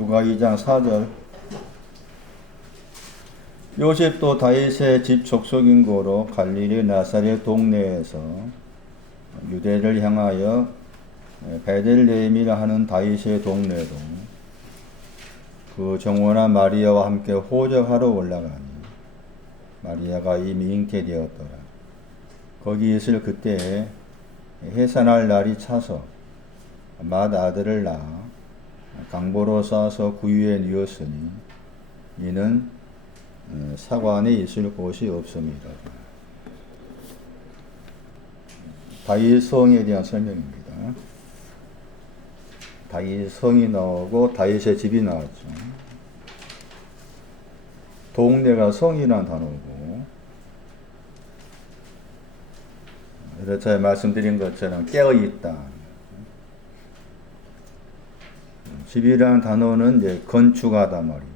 누가 2장 4절. 요셉도 다윗의 집 족속인 고로 갈릴리 나사렛 동네에서 유대를 향하여 베들레헴이라 하는 다윗의 동네로 그 정원한 마리아와 함께 호적하러 올라가니 마리아가 이미 잉태되었더라. 거기 있을 그때에 해산할 날이 차서 맏 아들을 낳아 강보로 싸서 구유에 누웠으니 이는 사관에 있을 곳이 없습니다. 다윗 성에 대한 설명입니다. 다윗 성이 나오고 다윗의 집이 나왔죠. 동네가 성이라는 단어고, 제가 말씀드린 것처럼 깨어있다. 집이라는 단어는 이제 건축하다 말이고,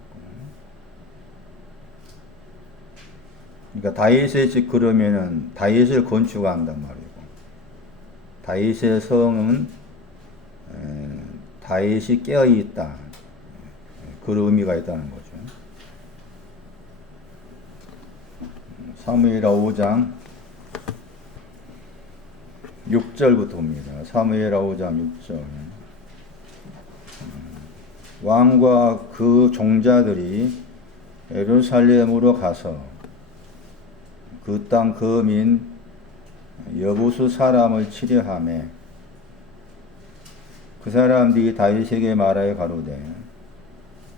그러니까 다윗의 집 그러면은 다윗을 건축한단 말이고, 다윗의 성은 다윗이 깨어있다. 그런 의미가 있다는 거죠. 사무엘하 5장 6절부터 봅니다. 사무엘하 5장 6절. 왕과 그 종자들이 예루살렘으로 가서 그 땅 거민 여부수 사람을 치려하매 그 사람들이 다윗에게 말하여 가로되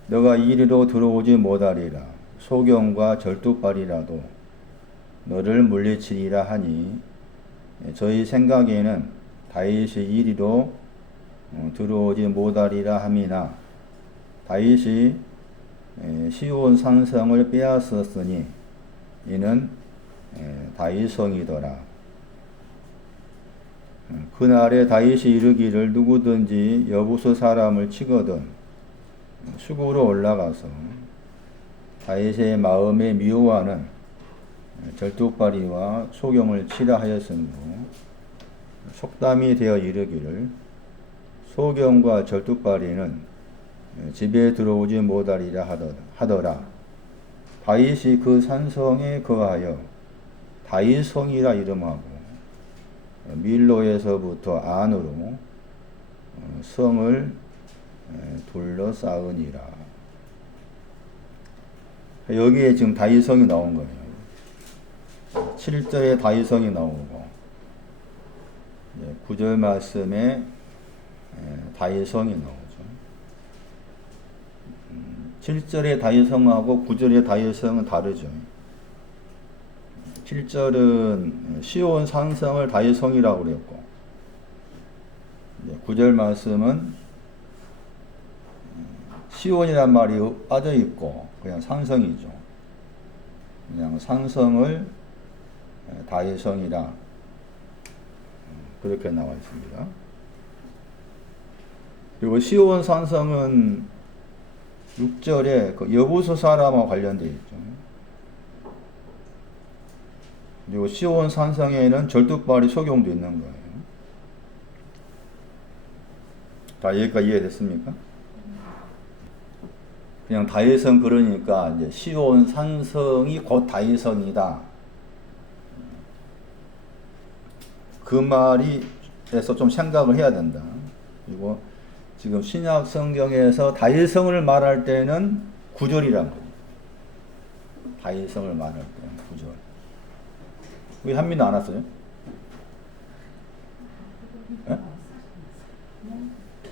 너가 이리로 들어오지 못하리라. 소경과 절뚝발이라도 너를 물리치리라 하니 저희 생각에는 다윗이 이리로 들어오지 못하리라 함이나 다윗이 시온 산성을 빼앗았으니 이는 다윗성이더라. 그날에 다윗이 이르기를 누구든지 여부수 사람을 치거든 수구로 올라가서 다윗의 마음에 미워하는 절뚝발이와 소경을 치라 하였으므로 속담이 되어 이르기를 소경과 절뚝발이는 집에 들어오지 못하리라 하더라. 다윗이 그 산성에 거하여 다윗성이라 이름하고 밀로에서부터 안으로 성을 둘러싸으니라. 여기에 지금 다윗성이 나온 거예요. 7절에 다윗성이 나오고 9절 말씀에 다윗성이 나오죠. 7절의 다윗성하고 9절의 다윗성은 다르죠. 7절은 시온 산성을 다윗성이라고 그랬고 9절 말씀은 시온이란 말이 빠져 있고 그냥 산성이죠. 그냥 산성을 다윗성이라 그렇게 나와 있습니다. 그리고 시온 산성은 6절에 그 여부수 사람과 관련되어 있죠. 그리고 시온 산성에는 절뚝발이 소경도 있는 거예요. 다 여기까지 이해됐습니까? 그냥 다윗성 그러니까 이제 시온 산성이 곧 다윗성이다. 그 말이에서 좀 생각을 해야 된다. 그리고 지금 신약 성경에서 다윗성을 말할 때는 9절이란 거예요. 다윗성을 말할 때는 9절. 왜 한민도 안 왔어요? 에?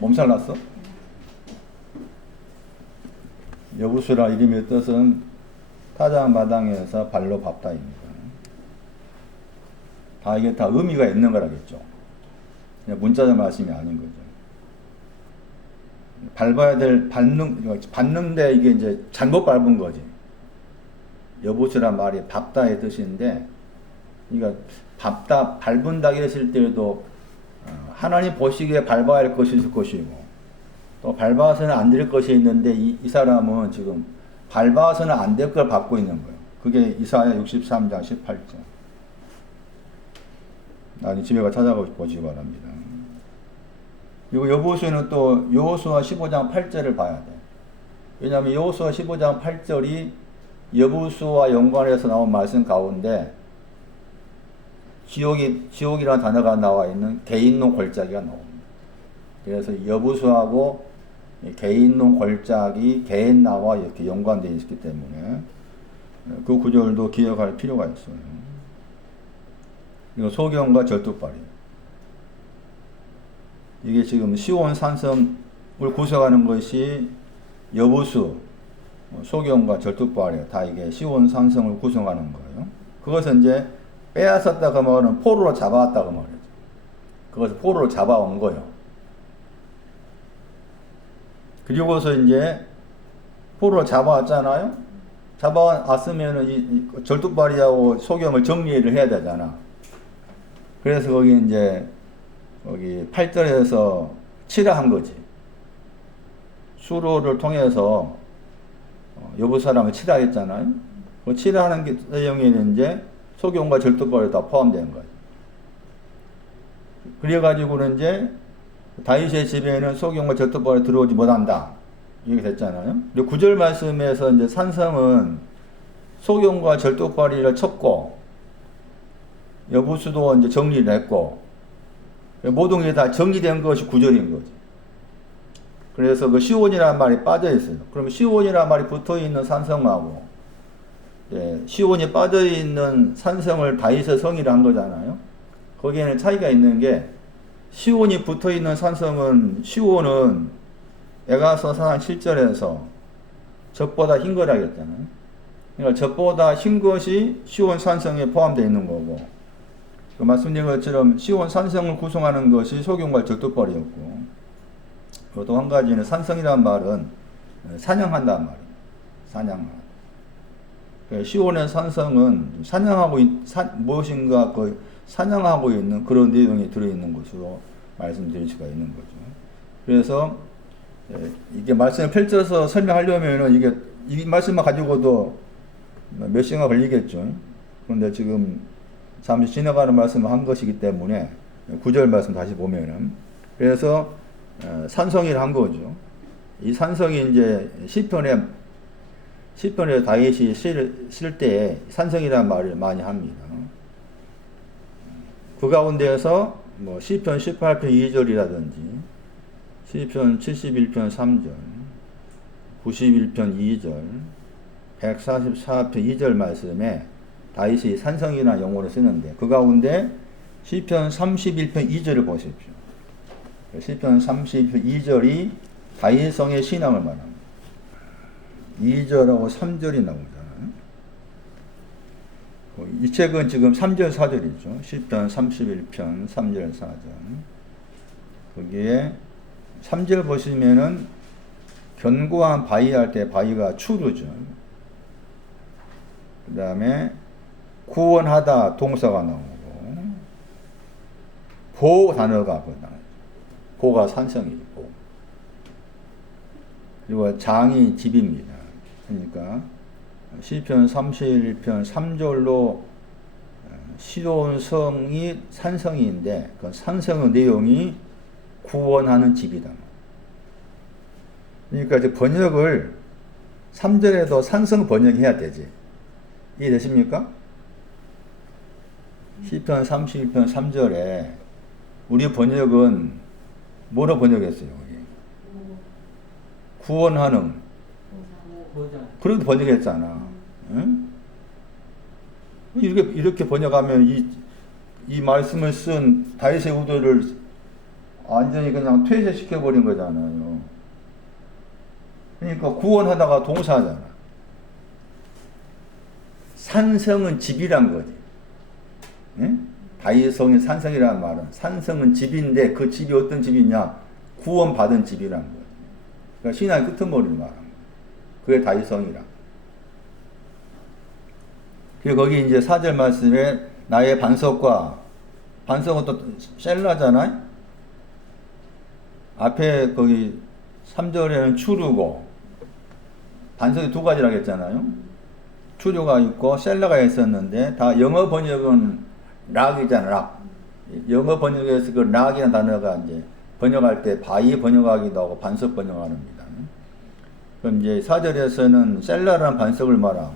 몸살 났어? 여부수라 이름의 뜻은 타작마당에서 발로 밟다입니다. 다 이게 다 의미가 있는 거라겠죠. 그냥 문자적 말씀이 아닌 거죠. 밟아야 될 밟는데 이게 이제 잘못 밟은 거지. 여부수란 말이 밟다의 뜻인데, 그러니까 밟은다 했을 때도 하나님 보시기에 밟아야 할 것이 있을 것이고, 또 밟아서는 안 될 것이 있는데 이 사람은 지금 밟아서는 안 될 걸 밟고 있는 거예요. 그게 이사야 63장 18절. 나중에 집에 가 찾아보시기 바랍니다. 그리고 여호수아는 또 여호수아 15장 8절을 봐야 돼. 왜냐하면 여호수아 15장 8절이 여부수와 연관해서 나온 말씀 가운데 지옥이라는 단어가 나와 있는 개인론 골짜기가 나옵니다. 그래서 여부수하고 개인론 골짜기, 개인나와 이렇게 연관되어 있기 때문에 그 구절도 기억할 필요가 있어요. 이거 소경과 절뚝발이. 이게 지금 시온 산성을 구성하는 것이 여부수, 소경과 절뚝발이 다 이게 시온 산성을 구성하는 거예요. 그것은 이제 빼앗았다 그 말은 포로로 잡아왔다 그 말이죠. 그것을 포로로 잡아온 거예요. 그리고서 이제 포로로 잡아왔잖아요. 잡아왔으면은 이 절뚝발이하고 소경을 정리를 해야 되잖아. 그래서 거기 이제 거기 8절에서 칠하한 거지. 수로를 통해서 여부 사람을 칠하했잖아요. 그 칠하는 게 내용에는 이제 소경과 절뚝발이 다 포함된 거예요. 그래가지고는 이제 다윗의 집에는 소경과 절뚝발이 들어오지 못한다. 이렇게 됐잖아요. 그리고 9절 말씀에서 이제 산성은 소경과 절뚝발이를 쳤고, 여부수도 이제 정리를 했고, 모든 게 다 정리된 것이 9절인 거지. 그래서 그 시온이라는 말이 빠져 있어요. 그러면 시온이라는 말이 붙어 있는 산성하고, 시온이 빠져 있는 산성을 다윗의 성이라 한 거잖아요. 거기에는 차이가 있는 게, 시온이 붙어 있는 산성은, 시온은 에가서 4장 7절에서 적보다 흰 거라 했잖아요. 그러니까 적보다 흰 것이 시온 산성에 포함되어 있는 거고, 그 말씀드린 것처럼 시온 산성을 구성하는 것이 소경과 절뚝발이었고, 또 한 가지는 산성이라는 말은 사냥한다는 말이에요. 사냥하다. 시온의 산성은 무엇인가 그 사냥하고 있는 그런 내용이 들어있는 것으로 말씀드릴 수가 있는 거죠. 그래서 이게 말씀을 펼쳐서 설명하려면은 이게 이 말씀만 가지고도 몇 시간 걸리겠죠. 그런데 지금 잠시 지나가는 말씀을 한 것이기 때문에 9절 말씀 다시 보면은, 그래서 산성이를 한 거죠. 이 산성이 이제 시편에 다윗이 쓸 때 산성이라는 말을 많이 합니다. 그 가운데에서 뭐 시편 18편 2절이라든지 시편 71편 3절, 91편 2절, 144편 2절 말씀에 다윗이 산성이라는 용어를 쓰는데, 그 가운데 시편 31편 2절을 보십시오. 시편 31편 2절이 다윗성의 신앙을 말합니다. 2절하고 3절이 나오잖아요. 이 책은 지금 3절 4절이죠. 시편 31편 3절 4절. 거기에 3절 보시면은 견고한 바위 할 때 바위가 추루죠. 그 다음에 구원하다 동사가 나오고, 보 단어가 나오죠. 보가 산성이죠. 보. 그리고 장이 집입니다. 그러니까 시편 31편 3절로 시온 성이 산성인데, 그 산성의 내용이 구원하는 집이다. 그러니까 이제 번역을 3절에도 산성 번역해야 되지. 이해되십니까? 시편 31편 3절에 우리 번역은 뭐로 번역했어요? 여기? 구원하는. 그렇게 번역했잖아. 응? 이렇게 번역하면 이 말씀을 쓴 다윗의 우도를 완전히 그냥 퇴색시켜버린 거잖아요. 그러니까 구원하다가 동사하잖아. 산성은 집이란 거지. 응? 다윗성의 산성이라는 말은, 산성은 집인데 그 집이 어떤 집이냐? 구원받은 집이란 거지. 그러니까 신앙의 끄트머리를 말합니다. 그게 다윗성이라. 그리고 거기 이제 4절 말씀에 나의 반석과, 반석은 또 셀라잖아요? 앞에 거기 3절에는 추루고, 반석이 두 가지라고 했잖아요. 추루가 있고 셀라가 있었는데, 다 영어 번역은 락이잖아, 락. 영어 번역에서 그 락이라는 단어가 이제 번역할 때 바위 번역하기도 하고 반석 번역합니다. 그럼 이제 4절에서는 셀라라는 반석을 말하고,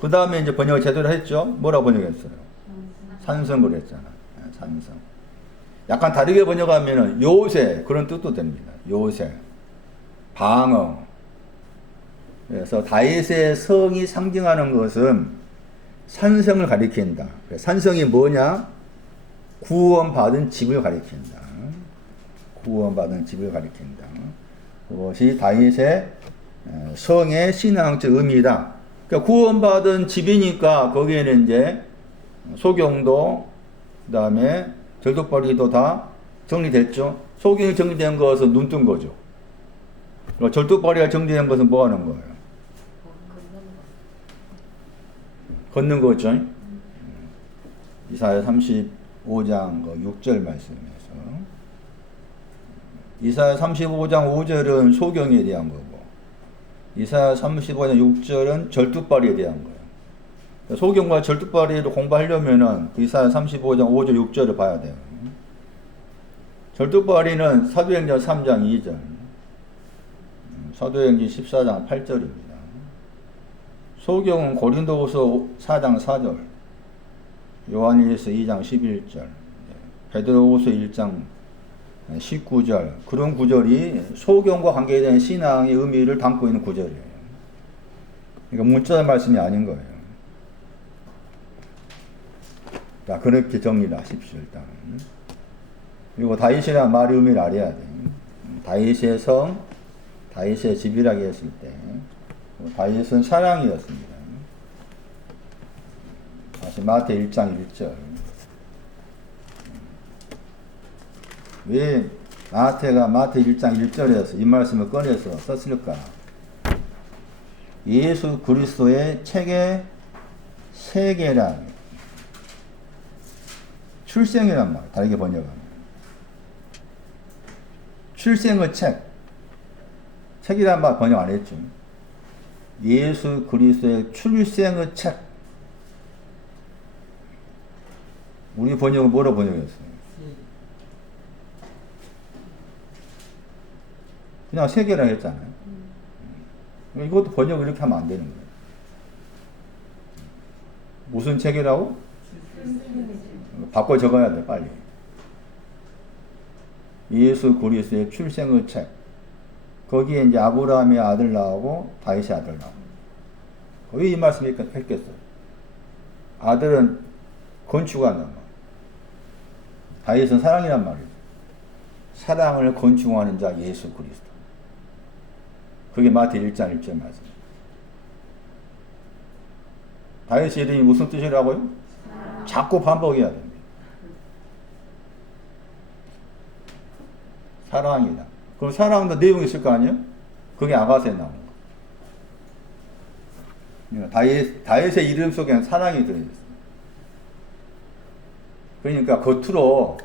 그 다음에 이제 번역을 제대로 했죠? 뭐라 번역했어요? 산성을 했잖아. 산성. 약간 다르게 번역하면은 요새, 그런 뜻도 됩니다. 요새. 방어. 그래서 다윗의 성이 상징하는 것은 산성을 가리킨다. 산성이 뭐냐? 구원받은 집을 가리킨다. 구원받은 집을 가리킨다. 그것이 다윗의 성의 신앙적 의미다. 그러니까 구원받은 집이니까 거기에는 이제 소경도, 그 다음에 절뚝발이도 다 정리됐죠. 소경이 정리된 것은 눈 뜬 거죠. 절뚝발이가 정리된 것은 뭐 하는 거예요? 걷는 거죠. 이사야 35장 6절 말씀에서 이사야 35장 5절은 소경에 대한 거고, 이사야 35장 6절은 절뚝발이에 대한 거예요. 소경과 절뚝발이를 공부하려면은 이사야 35장 5절 6절을 봐야 돼요. 절뚝발이는 사도행전 3장 2절, 사도행전 14장 8절입니다. 소경은 고린도후서 4장 4절, 요한일서 2장 11절, 베드로후서 1장 19절, 그런 구절이 소경과 관계된 신앙의 의미를 담고 있는 구절이에요. 그러니까 문자 말씀이 아닌 거예요. 자, 그렇게 정리를 하십시오, 일단. 그리고 다윗이라는 말의 의미를 알아야 돼. 다윗의 성, 다윗의 집이라고 했을 때, 다윗은 사랑이었습니다. 다시 마태 1장 1절. 왜 마태가 마태 1장 1절에서 이 말씀을 꺼내서 썼을까? 예수 그리스도의 책의 세계란, 출생이란 말, 다르게 번역하면. 출생의 책. 책이란 말 번역 안 했죠. 예수 그리스도의 출생의 책. 우리 번역은 뭐로 번역했어요? 그냥 세계라 했잖아요. 이것도 번역을 이렇게 하면 안 되는 거예요. 무슨 책이라고? 바꿔 적어야 돼, 빨리. 예수 그리스도의 출생의 책. 거기에 이제 아브라함의 아들 나오고 다윗의 아들 나오고. 왜 이 말씀을 했겠어요? 아들은 건축하는 말. 다윗은 사랑이란 말이죠. 사랑을 건축하는 자 예수 그리스도. 그게 마태 1장 1절 말씀. 다윗의 이름이 무슨 뜻이라고요? 자꾸 반복해야 됩니다. 사랑이다. 그럼 사랑도 내용이 있을 거 아니에요? 그게 아가서에 나오는 거. 다윗의 이름 속에는 사랑이 들어있어요. 그러니까 겉으로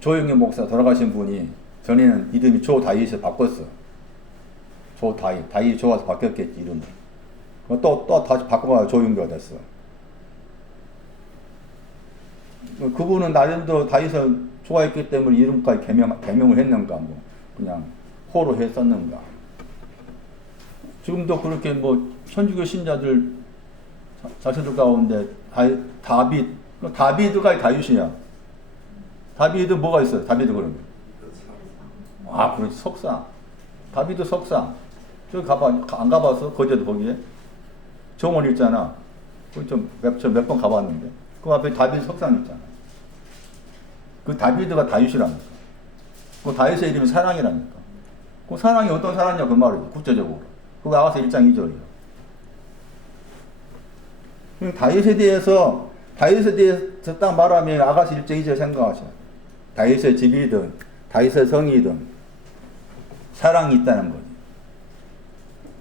조영희 목사 돌아가신 분이 전에는 이름이 조다윗을 바꿨어. 조다윗. 다윗이 좋아서 바뀌었겠지, 이름을. 또 다시 바꿔가 조용기가 됐어. 그분은 나름대로 다윗을 좋아했기 때문에 이름까지 개명을 했는가, 뭐, 그냥 호로 했었는가. 지금도 그렇게 뭐, 천주교 신자들 자신들 가운데 다비드가 다윗이야. 다비드 뭐가 있어요? 다비드 그러면. 아, 그렇지. 석상. 다비드 석상. 저기 안 가봤어? 거제도 거기에? 정원 있잖아. 몇 번 가봤는데. 그 앞에 다비드 석상 있잖아. 그 다비드가 다윗이랍니까? 그 다윗의 이름이 사랑이랍니까? 그 사랑이 어떤 사랑이냐 그 말이에요. 구체적으로. 그거 아가서 1장 2절이에요. 다윗에 대해서 딱 말하면 아가서 1장 2절 생각하셔. 다윗의 집이든 다윗의 성이든 사랑이 있다는 거지.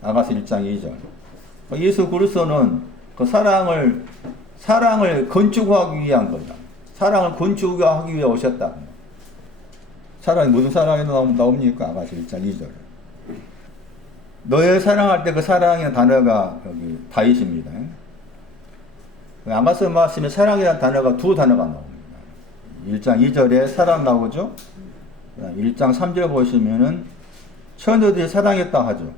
아가서 1장 2절. 예수 그리스도는 그 사랑을 건축하기 위한 거다. 사랑을 건축하기 위해 오셨다. 사랑이 무슨 사랑이 나옵니까? 아가서 1장 2절. 너의 사랑할 때 그 사랑이라는 단어가 여기 다윗입니다. 아가서 말씀에 사랑이라는 단어가 두 단어가 나옵니다. 1장 2절에 사랑 나오죠? 1장 3절 보시면은 처녀들이 사랑했다 하죠.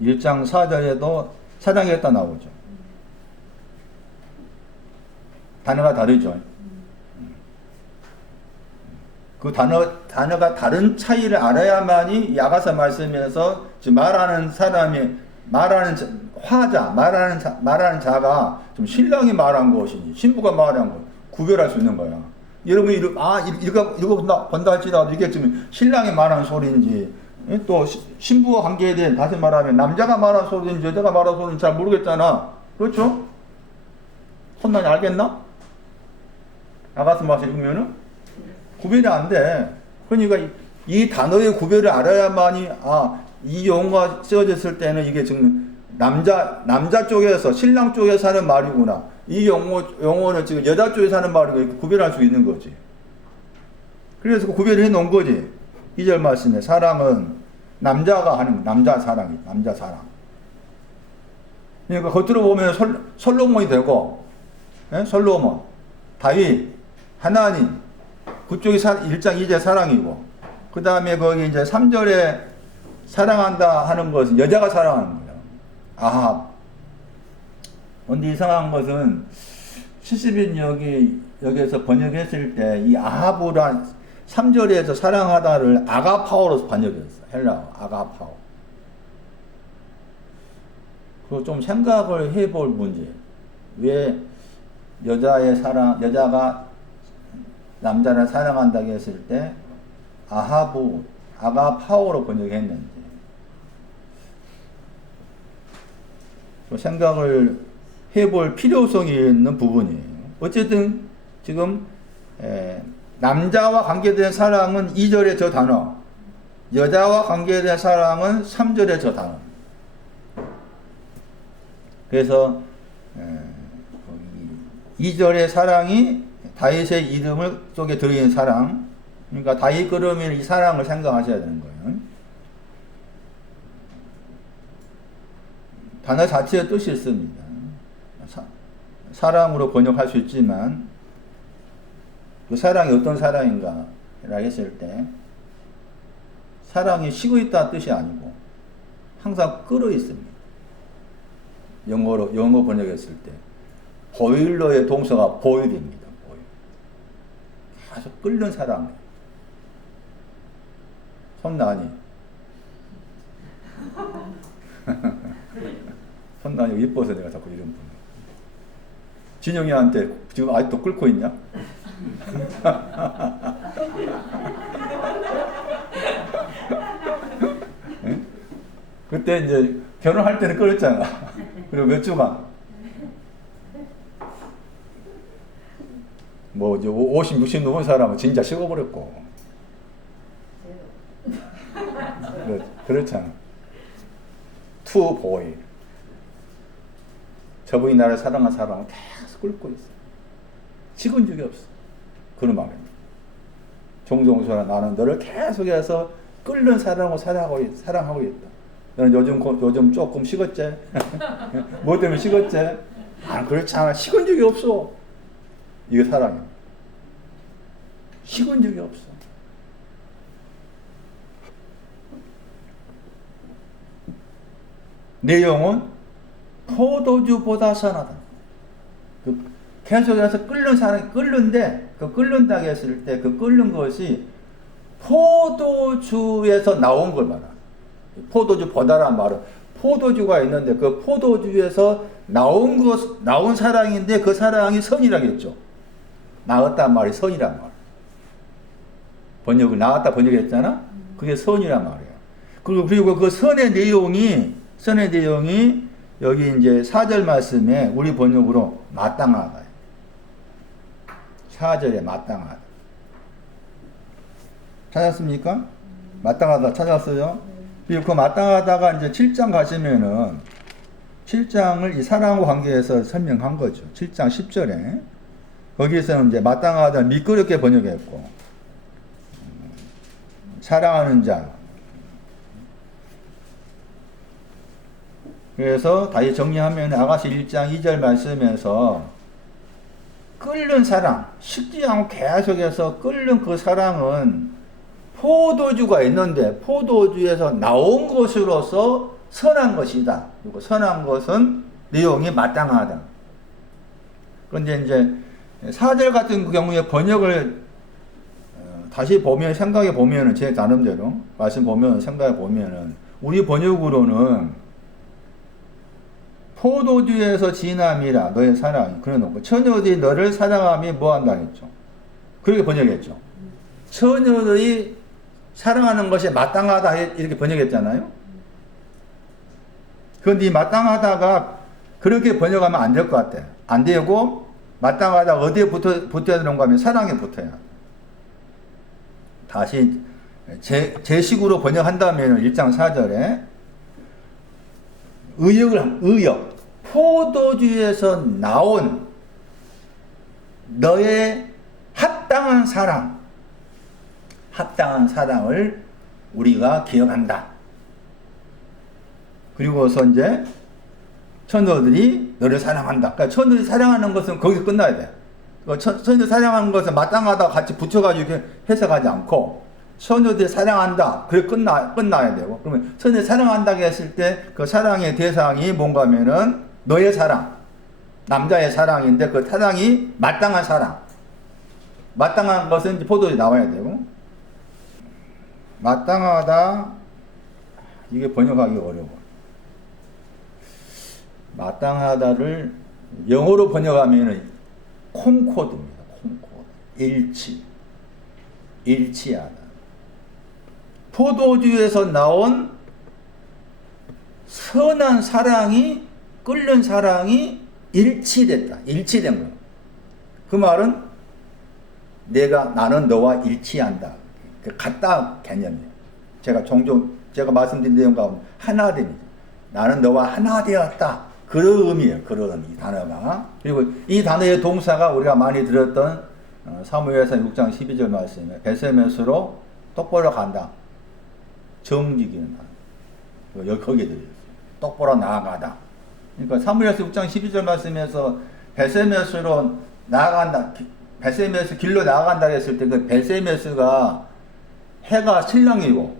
1장 4절에도 사랑했다 나오죠. 단어가 다르죠. 그 단어가 다른 차이를 알아야만이 야가서 말씀에서 지금 말하는 사람이 말하는 자가 좀 신랑이 말한 것이니 신부가 말한 것 구별할 수 있는 거야. 여러분이 이거 본다 할지라도 이게 지금 신랑이 말하는 소리인지 또 신부와 관계에 대해 다시 말하면 남자가 말하는 소리인지 여자가 말하는 소리인지 잘 모르겠잖아. 그렇죠? 혼란이 알겠나? 야가서 말씀 읽으면은 구별이 안 돼. 그러니까 이 단어의 구별을 알아야만이 이 용어가 쓰여졌을 때는 이게 지금 남자 쪽에서 신랑 쪽에서 하는 말이구나. 이 용어는 지금 여자 쪽에서 하는 말이고 이렇게 구별할 수 있는 거지. 그래서 구별을 해 놓은 거지. 2절 말씀에 사랑은 남자가 하는 남자 사랑. 그러니까 겉으로 보면 솔로몬이 되고 솔로몬, 다윗, 하나님 그쪽이 1장 2절 사랑이고 그 다음에 거기 이제 3절에 사랑한다 하는 것은 여자가 사랑하는 거예요. 아합. 근데 이상한 것은 70인 여기에서 번역했을 때 이 아합이란 3절에서 사랑하다를 아가파오로 번역했어요. 헬라어 아가파오. 그리고 좀 생각을 해볼 문제. 왜 여자가 남자를 사랑한다고 했을 때 아가파오로 번역했는지 생각을 해볼 필요성이 있는 부분이에요. 어쨌든 지금 남자와 관계된 사랑은 2절의 저 단어, 여자와 관계된 사랑은 3절의 저 단어. 그래서 2절의 사랑이 다윗의 이름을 속에 들어있는 사랑. 그러니까 다윗 그러면 이 사랑을 생각하셔야 되는 거예요. 단어 자체의 뜻이 있습니다. 사랑으로 번역할 수 있지만 그 사랑이 어떤 사랑인가 라고 했을 때 사랑이 식어 있다는 뜻이 아니고 항상 끓어 있습니다. 영어 번역했을 때 보일러의 동사가 보일입니다. 계속 끓는 사랑. 손난이. 손난이 이뻐서 내가 자꾸 이름 부르네. 진영이한테 지금 아직도 끓고 있냐? 응? 그때 이제 결혼할 때는 끓였잖아. 그리고 몇 주간. 뭐 이제 50, 60 넘은 사람은 진짜 식어버렸고. 그렇잖아. 투 보이. 저분이 나를 사랑한 사람은 계속 끓고 있어. 식은 적이 없어. 그런 말입니다. 종종 나는 너를 계속해서 끓는 사랑으로 사랑하고 있다. 너는 요즘 조금 식었지? 뭐 때문에 식었지? 그렇지 않아. 식은 적이 없어. 이게 사랑이야. 식은 적이 없어. 내용은 포도주보다 선하다. 계속해서 끓는 사람이 끓는데 그 끓는다고 했을 때 그 끓는 것이 포도주에서 나온 걸 말하. 포도주보다란 말은 포도주가 있는데 그 포도주에서 나온 사랑인데 그 사랑이 선이라겠죠. 나왔단 말이 선이란 말. 나왔다 번역했잖아. 그게 선이란 말이에요. 그리고 그 선의 내용이 여기 이제 4절 말씀에 우리 번역으로 마땅하다. 4절에 마땅하다. 찾았습니까? 마땅하다 찾았어요? 그리고 그 마땅하다가 이제 7장 가시면은 7장을 이 사랑과 관계에서 설명한 거죠. 7장 10절에 거기에서는 이제 마땅하다 미끄럽게 번역했고 사랑하는 자. 그래서 다시 정리하면 아가서 1장 2절 말씀에서 끓는 사랑, 식지 않고 계속해서 끓는 그 사랑은 포도주가 있는데 포도주에서 나온 것으로서 선한 것이다. 그리고 선한 것은 내용이 마땅하다. 그런데 이제 4절 같은 경우에 번역을 다시 보면 생각해 보면은 제 나름대로 말씀 보면 생각해 보면은 우리 번역으로는 포도주에서 진함이라 너의 사랑이 그래놓고 처녀들이 너를 사랑함이 뭐한다 했죠. 그렇게 번역했죠. 처녀들이 사랑하는 것이 마땅하다 이렇게 번역했잖아요. 그런데 이 마땅하다가 그렇게 번역하면 안 될 것 같아. 안 되고 마땅하다 어디에 붙어야 되는가 하면 사랑에 붙어야 돼. 다시 제 식으로 번역한다면 1장 4절에 의역 포도주에서 나온 너의 합당한 사랑을 우리가 기억한다. 그리고서 이제 처녀들이 너를 사랑한다. 그러니까 처녀들이 사랑하는 것은 거기서 끝나야 돼. 처녀들 사랑하는 것을 마땅하다 같이 붙여가지고 해석하지 않고 처녀들이 사랑한다. 그래 끝나야 되고 그러면 처녀들이 사랑한다고 했을 때 그 사랑의 대상이 뭔가 하면은 너의 사랑, 남자의 사랑인데 그 사랑이 마땅한 사랑. 마땅한 것은 이제 포도에 나와야 되고 마땅하다 이게 번역하기 어려워. 마땅하다를 영어로 번역하면은 콩코드입니다. 콩코드. 일치하다. 포도주에서 나온 선한 사랑이 끓는 사랑이 일치된 거예요. 그 말은 나는 너와 일치한다. 같다 개념이에요. 제가 말씀드린 내용 가운데 하나됨이죠. 나는 너와 하나 되었다. 그런 의미예요. 그런 의미, 이 단어가. 그리고 이 단어의 동사가 우리가 많이 들었던 사무엘상 6장 12절 말씀에 베세메스로 똑바로 간다. 정직이는 여기 거기에 들어있어요. 똑바로 나아가다. 그러니까 사무엘상 6장 12절 말씀에서 베세메스로 나아간다. 베세메스 길로 나아간다 했을 때 그 베세메스가 해가 신랑이고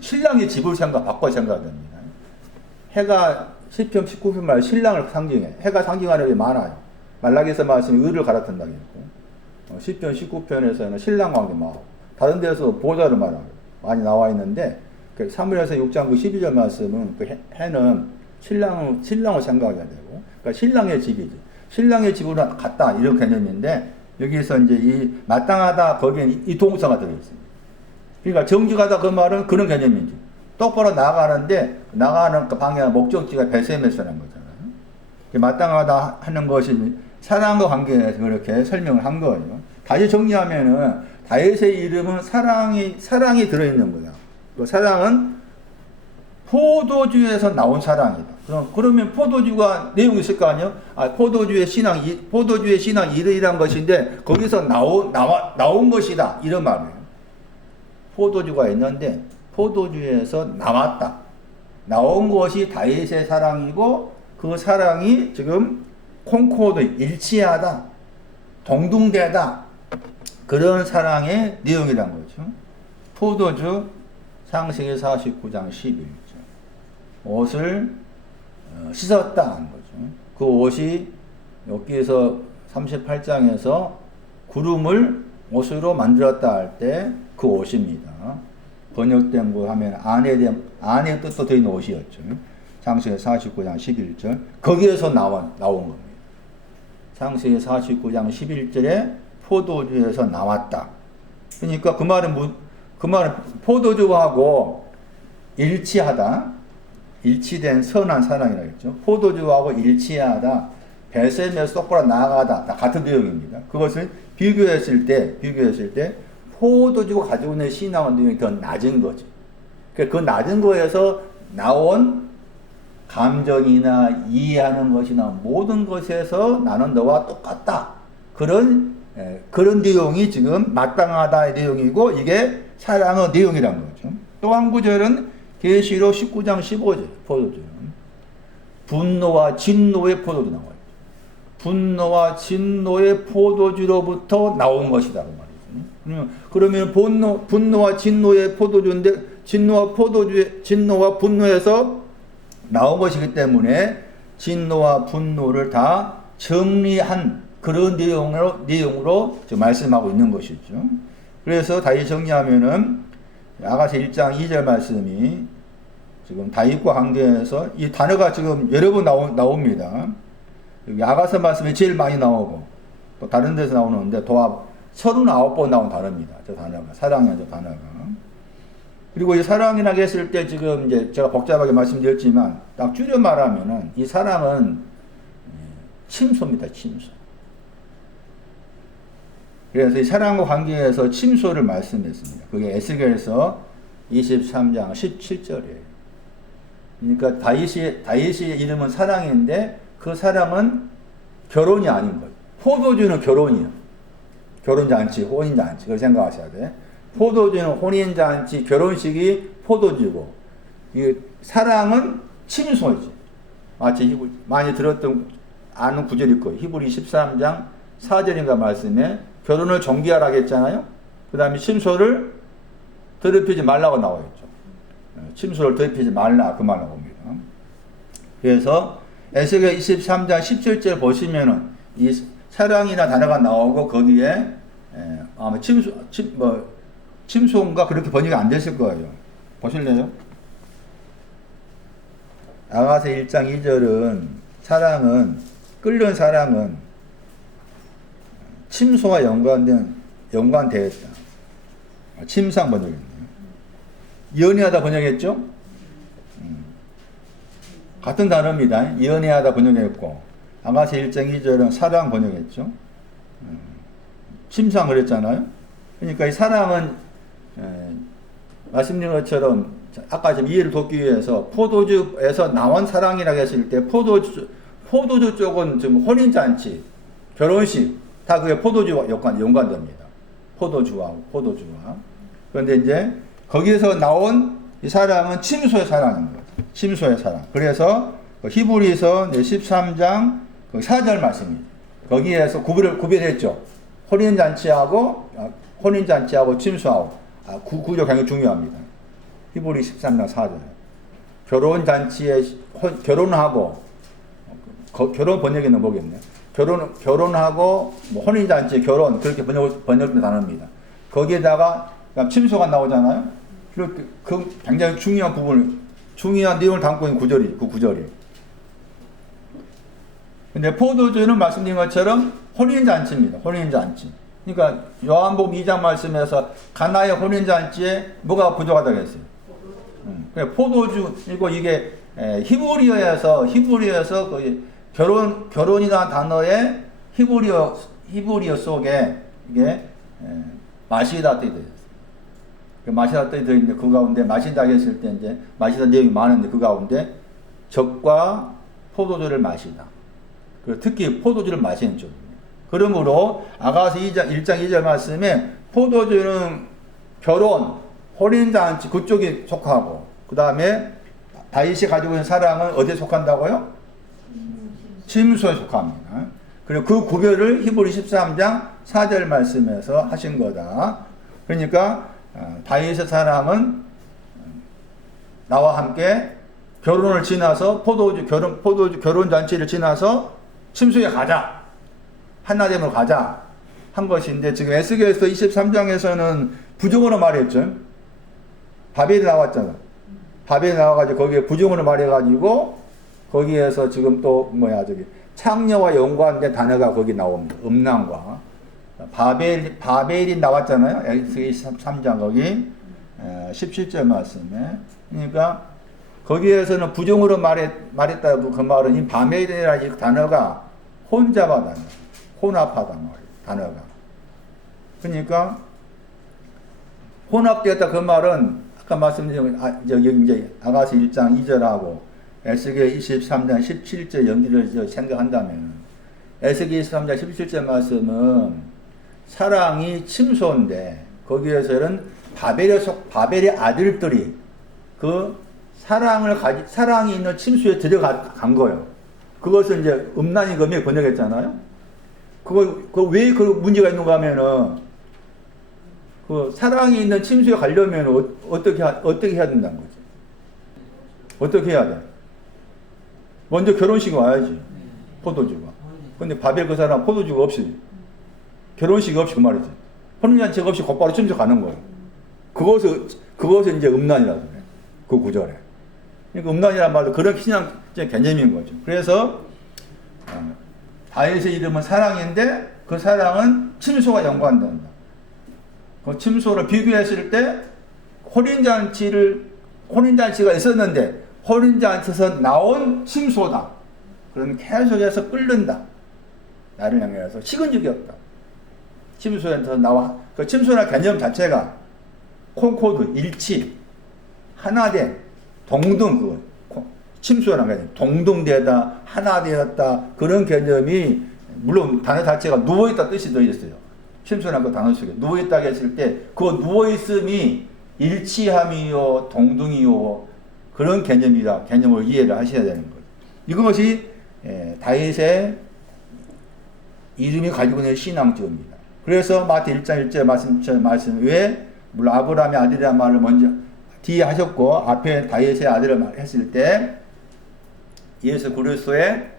신랑의 집을 바꿔 생각됩니다. 해가 시편 19편 말 신랑을 상징해. 해가 상징하는 게 많아요. 말라기서 말씀이 의를 갈아탄다고 했고 시편 19편에서는 신랑 관계 말하고 다른 데서 보좌를 말하고 많이 나와 있는데 그 사무엘서 6장 그 12절 말씀은 그 해는 신랑을 생각해야 되고 그러니까 신랑의 집이지. 신랑의 집으로 갔다 이런 개념인데 여기서 이제 이 마땅하다 거기에 이 동사가 들어있습니다. 그러니까 정직하다 그 말은 그런 개념이지. 똑바로 나가는 그 방향 목적지가 베세메스라는 거잖아요. 마땅하다 하는 것이 사랑과 관계에서 그렇게 설명을 한 거예요. 다시 정리하면은 다윗의 이름은 사랑이 들어있는 거야. 그 사랑은 포도주에서 나온 사랑이다. 그러면 포도주가 내용이 있을 거 아니에요? 포도주의 신앙 이르이란 것인데 거기서 나온 것이다. 이런 말이에요. 포도주가 있는데 포도주에서 나왔다. 나온 것이 다윗의 사랑이고 그 사랑이 지금 콩코드 일치하다. 동등되다. 그런 사랑의 내용이란 거죠. 포도주 창세기 49장 11절. 옷을 씻었다 한 거죠. 그 옷이 여기에서 38장에서 구름을 옷으로 만들었다 할 때 그 옷입니다. 번역된 거 하면 안에 뜻도 되어 있는 옷이었죠. 창세기 49장 11절. 거기에서 나온 겁니다. 창세기 49장 11절에 포도주에서 나왔다. 그러니까 그 말은 포도주하고 일치된 선한 사랑이라고 했죠. 포도주하고 일치하다. 베세메스 똑바로 나아가다. 다 같은 내용입니다. 그것을 비교했을 때 포도주가 가지고 있는 신앙의 내용이 더 낮은 거죠. 그 낮은 거에서 나온 감정이나 이해하는 것이나 모든 것에서 나는 너와 똑같다. 그런 내용이 지금 마땅하다의 내용이고 이게 사랑의 내용이란 거죠. 또 한 구절은 계시록 19장 15절 포도주. 분노와 진노의 포도주 나와요. 분노와 진노의 포도주로부터 나온 것이다. 그 말이죠. 그러면 분노와 진노의 포도주인데 진노와 분노에서 나온 것이기 때문에 진노와 분노를 다 정리한 그런 내용으로 지금 말씀하고 있는 것이죠. 그래서 다시 정리하면은 아가서 1장 2절 말씀이 지금 다윗과 관계해서 이 단어가 지금 여러 번 나옵니다. 여기 아가서 말씀이 제일 많이 나오고 또 다른 데서 나오는데 도합 39번 나온 단어입니다. 저 단어가 사랑이라는 저 단어가. 그리고 이 사랑이라고 했을 때 지금 이제 제가 복잡하게 말씀드렸지만 딱 줄여 말하면은 이 사랑은 침소입니다. 침소. 그래서 이 사랑과 관계에서 침소를 말씀했습니다. 그게 에스겔서 23장 17절이에요. 그러니까 다윗의 이름은 사랑인데 그 사랑은 결혼이 아닌 거예요. 포도주는 결혼이에요. 결혼잔치, 혼인잔치. 그걸 생각하셔야 돼. 포도주는 혼인잔치, 결혼식이 포도주고, 이 사랑은 침소이지. 마치 많이 아는 구절일 거예요. 히브리 13장 4절인가 말씀에 결혼을 정기하라고 했잖아요. 그 다음에 침소를 더럽히지 말라고 나와 있죠. 침소를 더럽히지 말라 그 말 나옵니다. 그래서 에스겔 23장 17절 보시면은 이 사랑이나 단어가 나오고 거기에 아마 침소인가 그렇게 번역이 안 됐을 거예요. 보실래요? 아가서 1장 2절은 끓는 사랑은 침소와 연관되었다. 침상 번역이네요. 연애하다 번역했죠? 같은 단어입니다. 연애하다 번역했고, 아가서 1장 2절은 사랑 번역했죠? 침상 그랬잖아요? 그러니까 이 사랑은, 말씀드린 것처럼, 아까 좀 이해를 돕기 위해서 포도주에서 나온 사랑이라고 했을 때, 포도주 쪽은 지금 혼인잔치, 결혼식, 다 그게 포도주와 연관됩니다. 포도주와. 그런데 이제, 거기에서 나온 이 사랑은 침소의 사랑인 거죠. 침소의 사랑. 그래서 히브리서 13장 4절 말씀입니다. 거기에서 구별했죠. 혼인잔치하고 침소하고. 구조 굉장히 중요합니다. 히브리 13장 4절. 결혼잔치에 결혼하고 결혼 번역에는 뭐겠네요. 결혼하고 뭐 혼인잔치 결혼 그렇게 번역된 단어입니다. 거기에다가 침소가 나오잖아요. 그 굉장히 중요한 내용을 담고 있는 구절이. 근데 포도주는 말씀드린 것처럼 혼인잔치입니다. 혼인잔치. 그러니까 요한복음 2장 말씀에서 가나의 혼인잔치에 뭐가 부족하다고 했어요? 포도주, 그리고 이게 히브리어에서 거의 결혼이라는 단어에 히브리어 속에 이게 마시다 뜻이 되어있어요. 마시다 뜻이 들어있는데 그 가운데 마시다 했을 때 이제 마시다 내용이 많은데 그 가운데 젖과 포도주를 마시다. 그리고 특히 포도주를 마시는 쪽입니다. 그러므로 아가서 1장 2절 말씀에 포도주는 결혼, 혼인잔치 그쪽이 속하고 그 다음에 다윗이 가지고 있는 사랑은 어디에 속한다고요? 침소에 속합니다. 그리고 그 구별을 히브리 13장 4절 말씀에서 하신 거다. 그러니까 다윗의 사랑은 나와 함께 결혼을 지나서 결혼 잔치를 지나서 침소에 가자. 한나됨으로 가자. 한 것인데 지금 에스겔서 23장에서는 부정으로 말했죠. 바벨이 나왔잖아. 바벨이 나와가지고 거기에 부정으로 말해가지고 거기에서 지금 또 창녀와 연관된 단어가 거기 나옵니다. 음란과 바벨이 나왔잖아요. 에스겔 23장 거기 17절 말씀에. 그러니까 거기에서는 부정으로 말했다고 그 말은 이 바벨이라는 이 단어가 혼잡하다, 혼합하다 단어가. 그러니까 혼합되었다 그 말은 아까 말씀드린 여기 이제 아가서 1장 2절하고 에스겔 23장 17절 연기를 생각한다면 에스겔 23장 17절 말씀은 사랑이 침소인데 거기에서는 바벨의 아들들이 그 사랑이 있는 침소에 들어간 거예요. 그것을 이제 음란이 금이 번역했잖아요. 왜 그 문제가 있는가 하면은 그 사랑이 있는 침소에 가려면 어떻게 해야 된다는 거지? 어떻게 해야 돼? 먼저 결혼식이 와야지. 포도주가. 근데 바벨 그 사람 포도주가 없이, 결혼식이 없이 그 말이지. 혼인잔치가 없이 곧바로 침소 가는 거예요. 그것을 이제 음란이라고 그래. 그 구절에. 그러니까 음란이란 말도 그런 신앙적인 개념인 거죠. 그래서 다윗의 이름은 사랑인데 그 사랑은 침소와 연관된다. 그 침소를 비교했을 때 혼인잔치가 있었는데 혼인잔치에서 나온 침소다. 그러면 계속해서 끓는다. 나를 향해서 식은 적이 없다. 침소에서 나와. 그 침소라는 개념 자체가 콘코드, 일치, 하나된, 동등, 그거. 침소라는 개념. 동등되다, 하나되었다. 그런 개념이, 물론 단어 자체가 누워있다 뜻이 들어있어요. 침소라는 그 단어 속에. 누워있다고 했을 때, 그 누워있음이 일치함이요, 동등이요, 그런 개념이다. 개념을 이해를 하셔야 되는 거예요. 이것이 다윗의 이름이 가지고 있는 신앙적입니다. 그래서 마태 1장 1절 말씀 왜 물론 아브라함의 아들이라는 말을 먼저 뒤에 하셨고 앞에 다윗의 아들을 했을 때 예수 그리스도의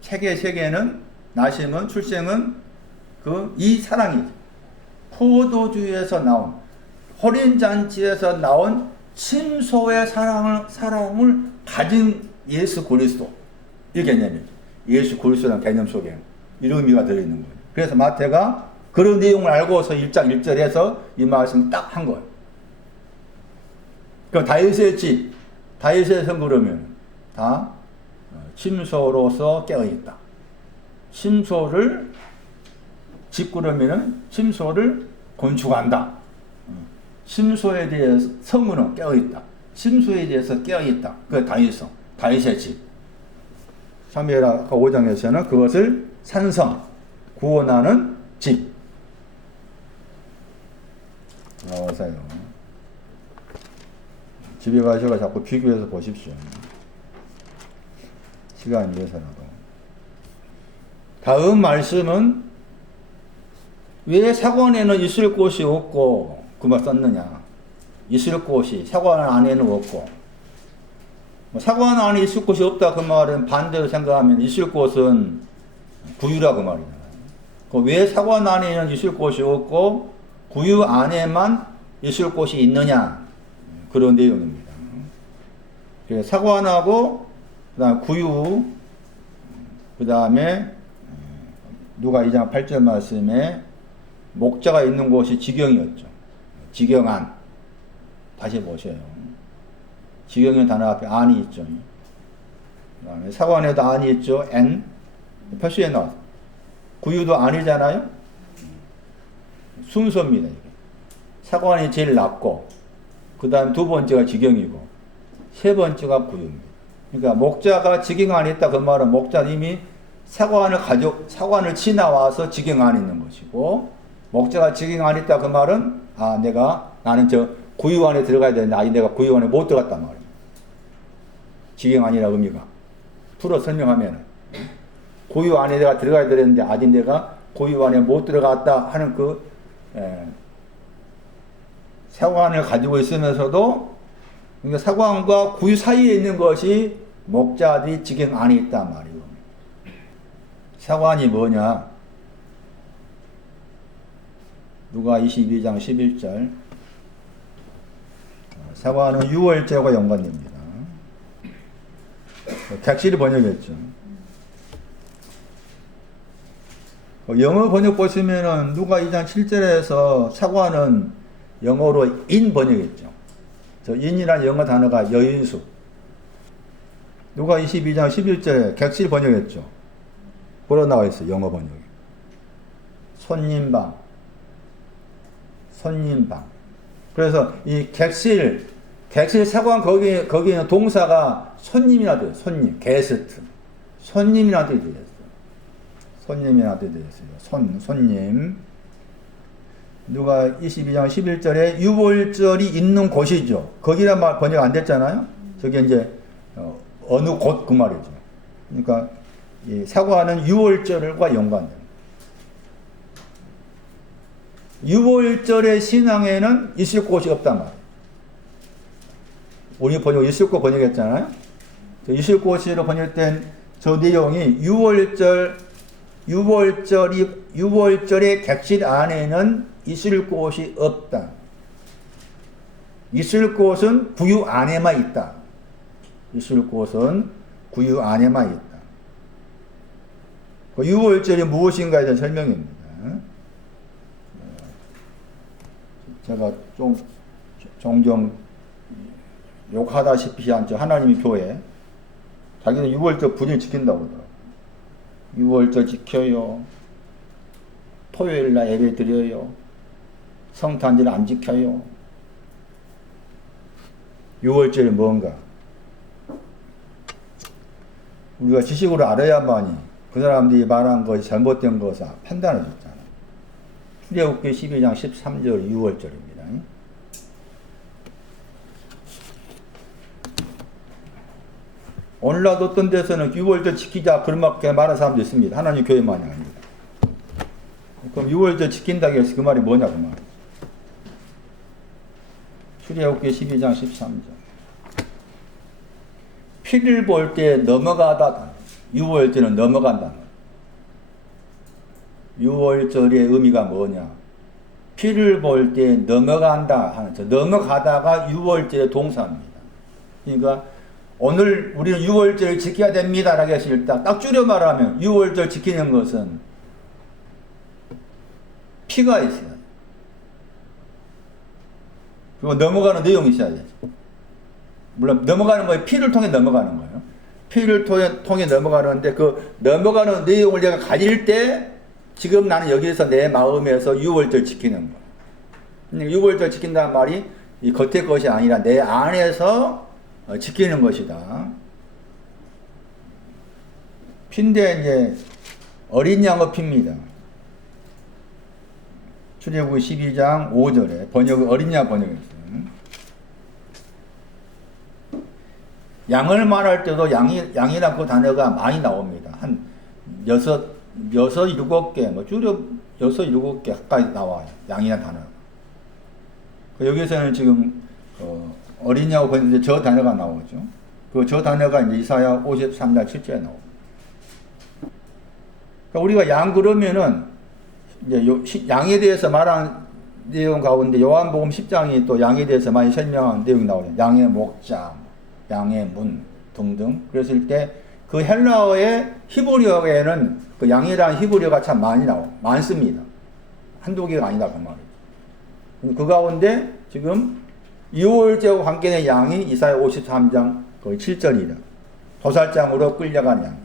세계는 나심은 출생은 이 사랑이죠. 포도주에서 나온 혼인잔치에서 나온 침소의 사랑을 가진 예수 그리스도 이 개념이죠. 예수 그리스도라는 개념 속에 이런 의미가 들어있는 거예요. 그래서 마태가 그런 내용을 알고서 1장 1절에서 이 말씀을 딱 한 거예요. 그럼 다윗의 집, 다윗의 성 그러면 다 침소로서 깨어있다. 침소를 집 그러면은 침소를 건축한다. 침소에 대해서 성문은 깨어있다. 침소에 대해서 깨어있다. 그게 다윗성, 다윗의 집. 사무엘하 5장에서는 그것을 산성, 구원하는 집. 나와서요. 집에 가셔서 자꾸 비교해서 보십시오. 시간 위해서라도. 다음 말씀은 왜 사관에는 있을 곳이 없고 그 말 썼느냐. 있을 곳이 사관 안에는 없고 사관 안에 있을 곳이 없다 그 말은 반대로 생각하면 있을 곳은 구유라 그 말이잖아요. 왜 사관 안에는 있을 곳이 없고 구유 안에만 있을 곳이 있느냐 그런 내용입니다. 그래서 사관하고 그다음 구유 그다음에 누가 2장 8절 말씀에 목자가 있는 곳이 지경이었죠. 지경안 다시 보세요. 지경의 단어 앞에 안이 있죠. 그다음에 사관에도 안이 있죠. N 표시에 나와서 구유도 안이잖아요. 순서입니다. 이게. 사관이 제일 낮고 그 다음 두 번째가 지경이고 세 번째가 구유입니다. 그러니까 목자가 지경 안에 있다 그 말은 목자는 이미 사관을 지나와서 지경 안에 있는 것이고 목자가 지경 안에 있다 그 말은 나는 저 구유 안에 들어가야 되는데 아직 내가 구유 안에 못 들어갔단 말이에요. 지경 안이라 의미가 풀어 설명하면 구유 안에 내가 들어가야 되는데 아직 내가 구유 안에 못 들어갔다 하는 사관을 가지고 있으면서도 그러니까 사관과 구유 사이에 있는 것이 목자들이 지경 안에 있단 말이에요. 사관이 뭐냐? 누가 22장 11절 사관은 유월절과 연관됩니다. 객실이 번역했죠. 영어 번역 보시면은 누가 2장 7절에서 사관은 영어로 인 번역했죠. 저 인이라는 영어 단어가 여인수. 누가 22장 11절에 객실 번역했죠. 뭐로 나와 있어요? 영어 번역이. 손님방. 그래서 이 객실 사관 거기에는 동사가 손님이라 돼요. 손님, 게스트. 손님이라 뜻이 되겠어요. 손님이라 뜻이 되겠어요. 손님. 누가 22장 11절에 유월절이 있는 곳이죠. 거기란 말 번역 안 됐잖아요. 저게 이제 어느 곳 그 말이죠. 그러니까 이 사관은 유월절과 연관돼요. 유월절의 신앙에는 있을 곳이 없단 말이에요. 우리 번역 있을 곳 번역했잖아요. 있을 곳으로 번역된 저 내용이 유월절의 객실 안에는 있을 곳이 없다. 있을 곳은 구유 안에만 있다. 있을 곳은 구유 안에만 있다. 그 유월절이 무엇인가에 대한 설명입니다. 제가 좀 종종 욕하다시피 한 하나님의 교회, 자기는 유월절 분일 지킨다고 그러더라고요. 유월절 지켜요. 토요일날 예배 드려요. 성탄절 안 지켜요. 유월절이 뭔가? 우리가 지식으로 알아야만이 그 사람들이 말한 것이 잘못된 것을 판단을 줬잖아요. 출애굽기 12장 13절 유월절입니다. 오늘날 어떤 데서는 유월절 지키자 그렇게 말하는 사람도 있습니다. 하나님 교회만이 아닙니다. 그럼 유월절 지킨다고 해서 그 말이 뭐냐 그 말. 출애굽기 12장 13절. 피를 볼 때 넘어가다. 유월절은 넘어간다. 유월절의 의미가 뭐냐? 피를 볼 때 넘어간다 하는 저 넘어가다가 유월절의 동사입니다. 그러니까 오늘 우리는 유월절을 지켜야 됩니다 라고 했을 때 딱 줄여 말하면 유월절 지키는 것은 피가 있어요. 그리고 넘어가는 내용이 있어야 되죠. 물론 넘어가는 거에 피를 통해 넘어가는 거예요. 피를 통해 넘어가는데 그 넘어가는 내용을 내가 가질 때 지금 나는 여기에서 내 마음에서 유월절 지키는 거예요. 유월절 지킨다는 말이 이 겉의 것이 아니라 내 안에서 지키는 것이다. 피인데 이제 어린 양의 피입니다. 출애굽기 12장 5절에 번역을 어린 양 번역했어요. 양을 말할 때도 양이란 그 단어가 많이 나옵니다. 한 7개, 뭐 줄여 7개 가까이 나와요. 양이란 단어가. 여기서는 지금 어린 양을 번역할 때 저 단어가 나오죠. 저 단어가 이제 이사야 53장 7절에 나옵니다. 그러니까 우리가 양 그러면은 이제 양에 대해서 말한 내용 가운데 요한복음 10장이 또 양에 대해서 많이 설명한 내용이 나오죠. 양의 목자, 양의 문 등등. 그랬을 때 그 헬라어의 히브리어에는 그 양이라는 히브리어가 참 많습니다. 한두 개가 아니다 그 말이에요. 그 가운데 지금 유월절과 관계된 양이 이사야 53장 거의 7절이다. 도살장으로 끌려간 양.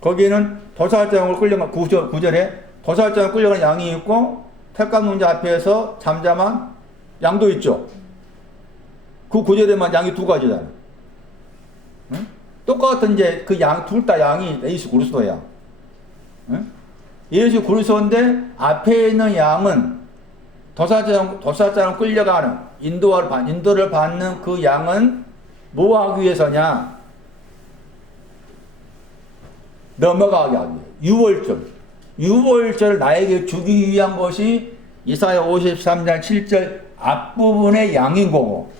거기는 도살장으로 끌려간 9절에 도살장으로 끌려간 양이 있고 택감문자 앞에서 잠잠한 양도 있죠. 그 9절에만 양이 두 가지잖아요. 응? 똑같은 이제 그 양 둘 다 양이 예수 그리스도야. 응? 예수 그리스도인데 앞에 있는 양은 도살장으로 끌려가는 인도를 받는 그 양은 뭐 하기 위해서냐? 넘어가게 하기 위해. 유월절 나에게 주기 위한 것이 이사야 53장 7절 앞부분의 양인 거고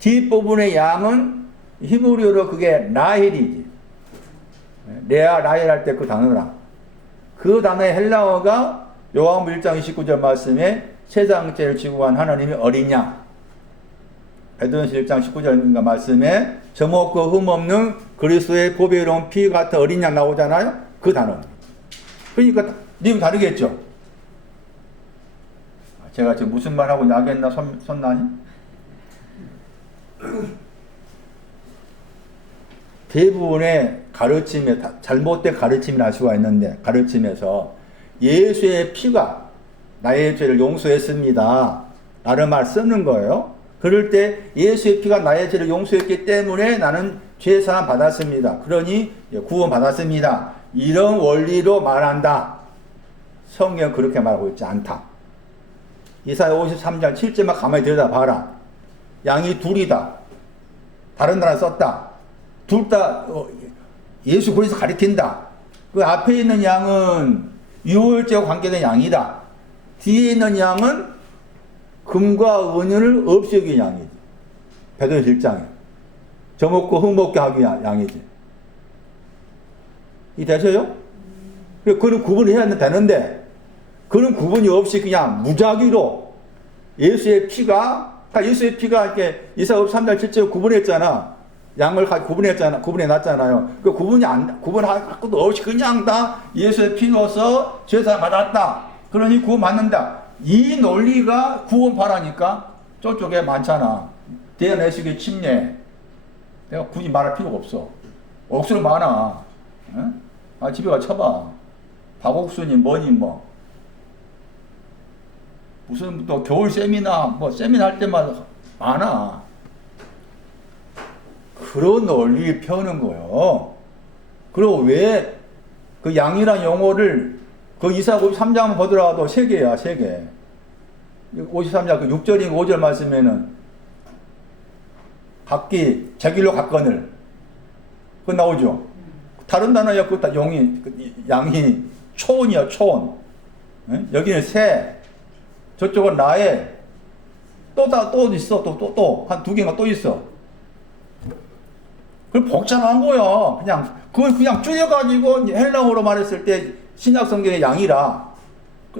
뒷부분의 양은 히브리어로 그게 라헬이지. 레아 라헬 할 때 그 단어랑 그 단어의 헬라어가 요한복음 1장 29절 말씀에 세상죄를 지고 간 하나님의 어린 양. 베드로전서 1장 19절 말씀에 점없고 흠없는 그리스도의 보배로운 피 같은 어린 양 나오잖아요. 그 단어. 그러니까 내용 다르겠죠. 제가 지금 무슨 말 하고 나겠나 손나니? 대부분의 가르침에 잘못된 가르침이 날 수가 있는데 가르침에서 예수의 피가 나의 죄를 용서했습니다 라는 말 쓰는 거예요. 그럴 때 예수의 피가 나의 죄를 용서했기 때문에 나는 죄사함 받았습니다. 그러니 구원 받았습니다. 이런 원리로 말한다. 성경은 그렇게 말하고 있지 않다. 이사야 53장 7절만 가만히 들여다봐라. 양이 둘이다. 다른 나라 썼다. 둘 다 예수 그리스도 가리킨다. 그 앞에 있는 양은 유월절과 관계된 양이다. 뒤에 있는 양은 금과 은을 없애기 양이지. 베드로전서 1장에. 저먹고 흙먹게 하기 양이지. 이 되세요? 그런 구분을 해야 되는데, 그런 구분이 없이 그냥 무작위로 예수의 피가, 예수의 피가 이렇게 이사업 3장 7절 구분했잖아. 양을 구분해 놨잖아요. 그 구분할 것도 없이 그냥 다 예수의 피로서 죄사 받았다. 그러니 구원 받는다. 이 논리가 구원파라니까 저쪽에 많잖아. 대연해식의 침례. 내가 굳이 말할 필요가 없어. 억수로 많아. 아, 집에 가 쳐봐. 박옥순이 뭐니 뭐. 무슨 또 겨울 세미나 세미나 할 때마다 많아. 그런 논리 펴는 거요. 그리고 왜 그 양이란 용어를 그 이사야 53장 한번 보더라도 3개야, 3개. 53장 그 6절인가 5절 말씀에는 각기 자길로 갔거늘. 그거 나오죠. 다른 단어야, 그 양이 초원이야, 초원. 여기는 새. 저쪽은 나의. 또 있어. 한 2개가 또 있어. 그 복잡한 거야. 그걸 그냥 줄여가지고 헬라어로 말했을 때 신약 성경의 양이라.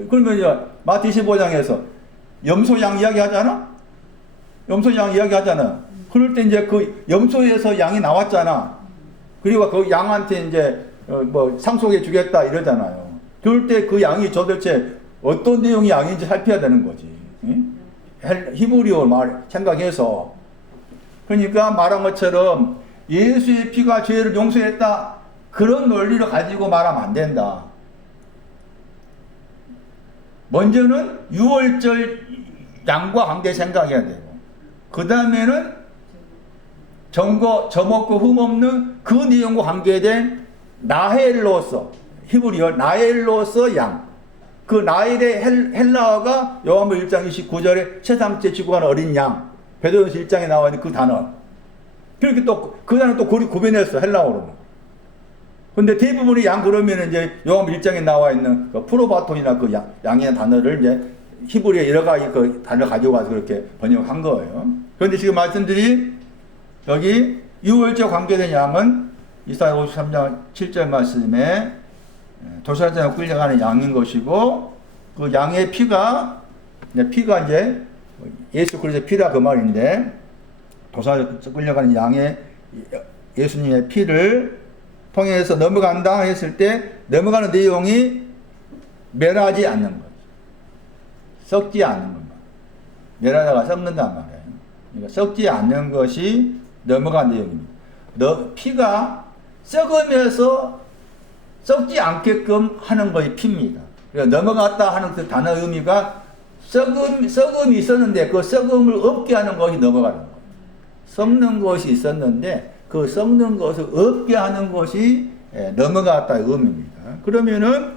그러면 이제 마태 25장에서 염소양 이야기 하잖아? 염소양 이야기 하잖아. 그럴 때 이제 그 염소에서 양이 나왔잖아. 그리고 그 양한테 이제 상속해 주겠다 이러잖아요. 그럴 때 그 양이 도대체 어떤 내용의 양인지 살펴야 되는 거지. 응? 히브리어 말 생각해서. 그러니까 말한 것처럼 예수의 피가 죄를 용서했다. 그런 논리를 가지고 말하면 안 된다. 먼저는 유월절 양과 관계 생각해야 되고, 그 다음에는 저먹고 흠없는 그 내용과 관계된 나헬로서, 히브리어 나헬로서 양. 그 나헬의 헬라어가 요한복음 1장 29절에 새3째 지구하는 어린 양. 베드로전서 1장에 나와 있는 그 단어. 그렇게 또, 그 단어 또 구별했어, 헬라어로는. 근데 대부분의 양 그러면 이제 요한복음 1장에 나와 있는 그 프로바톤이나 그 양의 단어를 이제 히브리어 여러 가지 그 단어 가지고 와서 그렇게 번역한 거예요. 그런데 지금 말씀드린 여기 유월절 관계된 양은 이사야 53장 7절 말씀에 도살장에 끌려가는 양인 것이고, 그 양의 피가 이제 예수 그리스도의 피다 그 말인데, 도살에 끌려가는 양의 예수님의 피를 통해서 넘어간다 했을 때 넘어가는 내용이 멸하지 않는 거죠. 썩지 않는 것만. 멸하다가 썩는단 말이에요. 그러니까 썩지 않는 것이 넘어간 내용입니다. 피가 썩으면서 썩지 않게끔 하는 것이 피입니다. 그러니까 넘어갔다 하는 그 단어 의미가 썩음이 있었는데 그 썩음을 없게 하는 것이 넘어가는 거예요. 썩는 것이 있었는데 그 썩는 것을 없게 하는 것이 넘어갔다의 의미입니다. 그러면은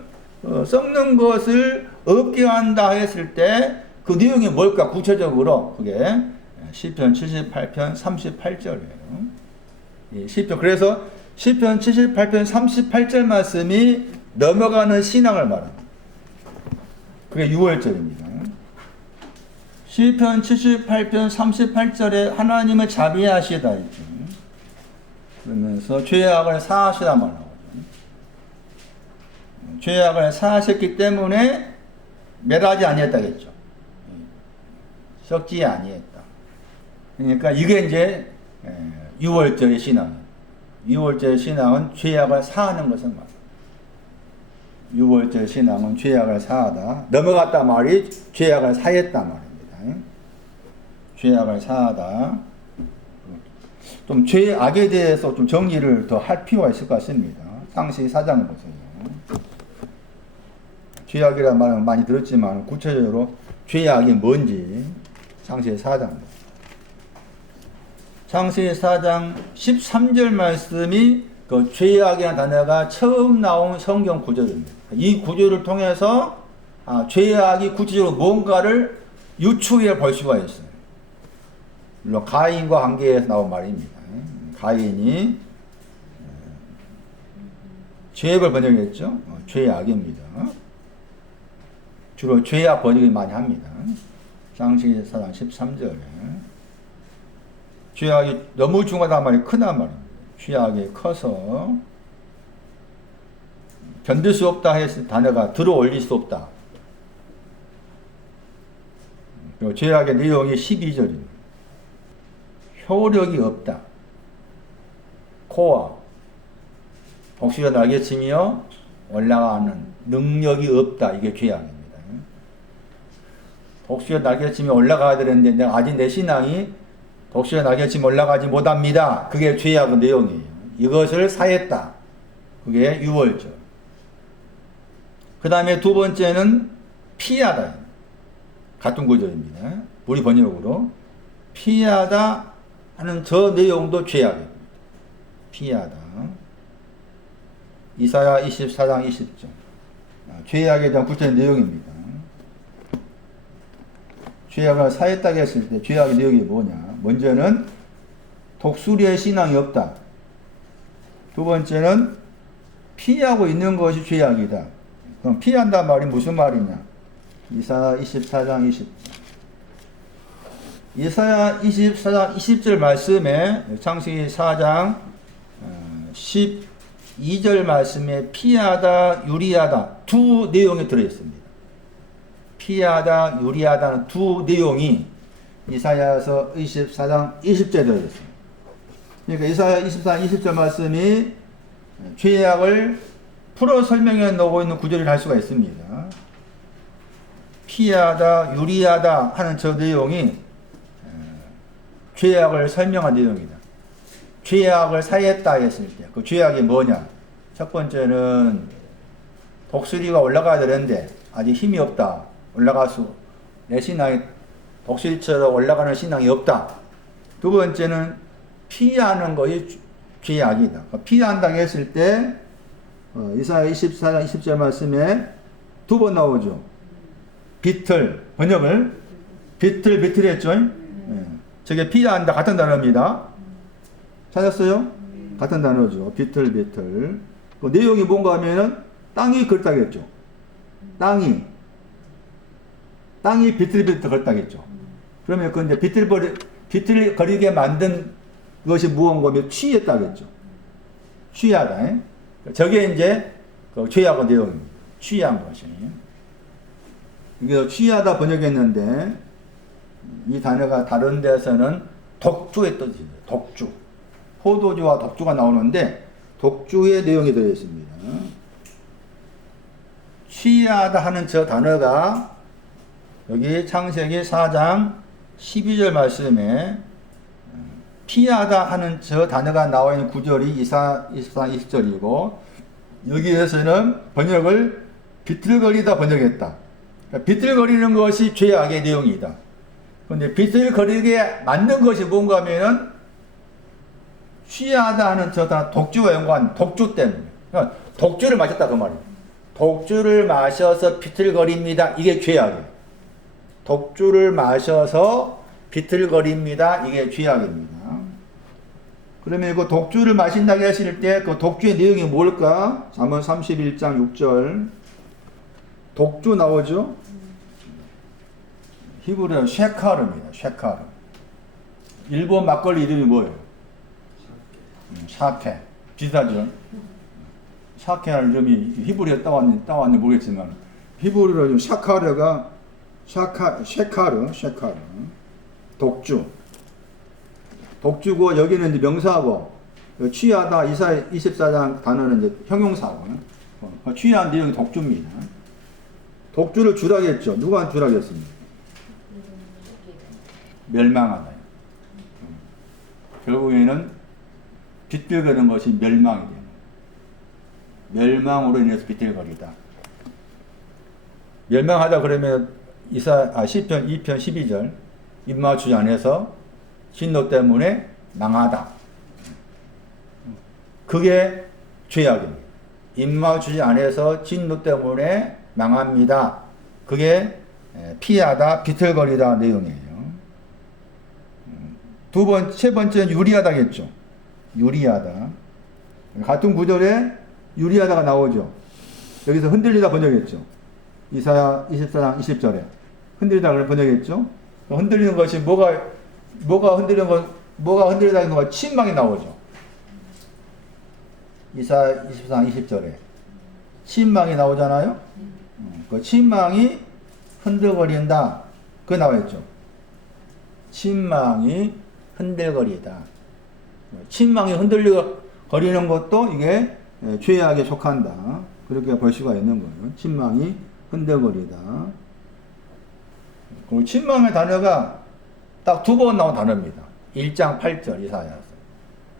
썩는 것을 없게 한다 했을 때 그 내용이 뭘까? 구체적으로 그게 시편 78편 38절이에요. 시편, 그래서 시편 78편 38절 말씀이 넘어가는 신앙을 말합니다. 그게 6월절입니다. 시편 78편 38절에 하나님은 자비하시다 있죠. 그러면서 죄악을 사하시다 말하거든요. 죄악을 사하셨기 때문에 멸하지 아니했다겠죠. 썩지 아니했다. 그러니까 이게 이제 6월절의 신앙. 6월절 신앙은 죄악을 사하는 것을 말합니다. 6월절 신앙은 죄악을 사하다. 넘어갔다 말이 죄악을 사했다 말입니다. 죄악을 사하다. 좀 죄악에 대해서 좀 정리를 더 할 필요가 있을 것 같습니다. 상시 4장을 보세요. 죄악이라는 말은 많이 들었지만 구체적으로 죄악이 뭔지 상시 4장. 상시 4장 13절 말씀이 그 죄악이라는 단어가 처음 나온 성경 구절입니다. 이 구절을 통해서 죄악이 구체적으로 뭔가를 유추해 볼 수가 있어요. 물론 가인과 관계에서 나온 말입니다. 가인이 죄악을 번역했죠. 죄악입니다. 주로 죄악 번역을 많이 합니다. 창세기 4장 13절에 죄악이 너무 중하단 말이 크단 말입니다. 죄악이 커서 견딜 수 없다 했을 단어가 들어 올릴 수 없다. 그리고 죄악의 내용이 12절입니다. 효력이 없다. 코어 복수가 날개치며 올라가는 능력이 없다. 이게 죄악입니다. 복수가 날개치며 올라가야 되는데 내가 아직 내 신앙이 복수가 날개치며 올라가지 못합니다. 그게 죄악의 내용이에요. 이것을 사했다. 그게 6월절. 그 다음에 두 번째는 피하다. 같은 구절입니다. 우리 번역으로 피하다 하는 저 내용도 죄악입니다. 피하다. 이사야 24장 20절. 죄악에 대한 구체적인 내용입니다. 죄악을 사했다고 했을 때 죄악의 내용이 뭐냐? 먼저는 독수리의 신앙이 없다. 두 번째는 피하고 있는 것이 죄악이다. 그럼 피한다 말이 무슨 말이냐? 이사야 24장 20절. 이사야 24장 20절 말씀에 창세기 4장 12절 말씀에 피하다, 유리하다 두 내용이 들어있습니다. 피하다, 유리하다는 두 내용이 이사야서 24장 20절에 들어있습니다. 그러니까 이사야 24장 20절 말씀이 죄악을 풀어 설명해 놓고 있는 구절을 할 수가 있습니다. 피하다, 유리하다 하는 저 내용이 죄악을 설명한 내용이다. 죄악을 사했다 했을 때 그 죄악이 뭐냐? 첫 번째는 독수리가 올라가야 되는데 아직 힘이 없다. 올라갈 수 내 신앙이 독수리처럼 올라가는 신앙이 없다. 두 번째는 피하는 것이 죄악이다. 피한다고 했을 때 이사야 24장 20절 말씀에 두 번 나오죠. 비틀 번역을 비틀 했죠. 저게 피한다 같은 단어입니다. 찾았어요? 같은 단어죠. 비틀. 그 내용이 뭔가 하면은 땅이 걸다겠죠. 땅이 비틀 걸다겠죠. 그러면 그 이제 비틀거리게 만든 것이 무언가면 취했다겠죠. 취하다. 저게 이제 그 죄악의 내용입니다. 취한 것이. 이게 취하다 번역했는데 이 단어가 다른 데서는 독주의 뜻입니다. 독주. 포도주와 독주가 나오는데 독주의 내용이 들어있습니다. 취하다 하는 저 단어가 여기 창세기 4장 12절 말씀에 피하다 하는 저 단어가 나와 있는 구절이 이사 24장 20절이고 여기에서는 번역을 비틀거리다 번역했다. 그러니까 비틀거리는 것이 죄악의 내용이다. 그런데 비틀거리게 만든 것이 뭔가 하면은 취하다 하는 저 단어 독주와 연관, 독주 때문에. 그러니까 독주를 마셨다 그 말이에요. 독주를 마셔서 비틀거립니다. 이게 죄악이에요. 독주를 마셔서 비틀거립니다. 이게 죄악입니다. 그러면 그 독주를 마신다고 하실 때 그 독주의 내용이 뭘까? 잠언 31장 6절. 독주 나오죠? 히브리어 쉐카르입니다. 쉐카르. 일본 막걸리 이름이 뭐예요? 샤케. 비슷하죠? 샤케라는 이름이 히브리어 따왔는지 모르겠지만 히브리어로 샤카르가 쉐카르. 독주. 독주고 여기는 이제 명사고 취하다 이사야 24장 단어는 이제 형용사고 취한 내용이 독주입니다. 독주를 주라겠죠. 누가 주라겠습니까? 멸망하다. 결국에는 비틀거리는 것이 멸망이 되는 멸망으로 인해서 비틀거리다. 멸망하다 그러면 시편 2편 12절 입맞추지 않아서 진노 때문에 망하다. 그게 죄악입니다. 입맞추지 않아서 진노 때문에 망합니다. 그게 피하다, 비틀거리다 내용이에요. 세 번째는 유리하다겠죠. 유리하다. 같은 구절에 유리하다가 나오죠. 여기서 흔들리다 번역했죠. 이사야 24장 20절에 흔들리다 그걸 번역했죠. 흔들리는 것이 뭐가 흔들리다 있는 거 침망이 나오죠. 이사야 24장 20절에 침망이 나오잖아요. 그 침망이 흔들거린다. 그거 나와있죠. 침망이 흔들거리다. 침망이 흔들거리는 것도 이게 죄악에 속한다. 그렇게 볼 수가 있는 거예요. 침망이 흔들거리다. 그리고 침망의 단어가 딱 두 번 나온 단어입니다. 1장 8절 이사야서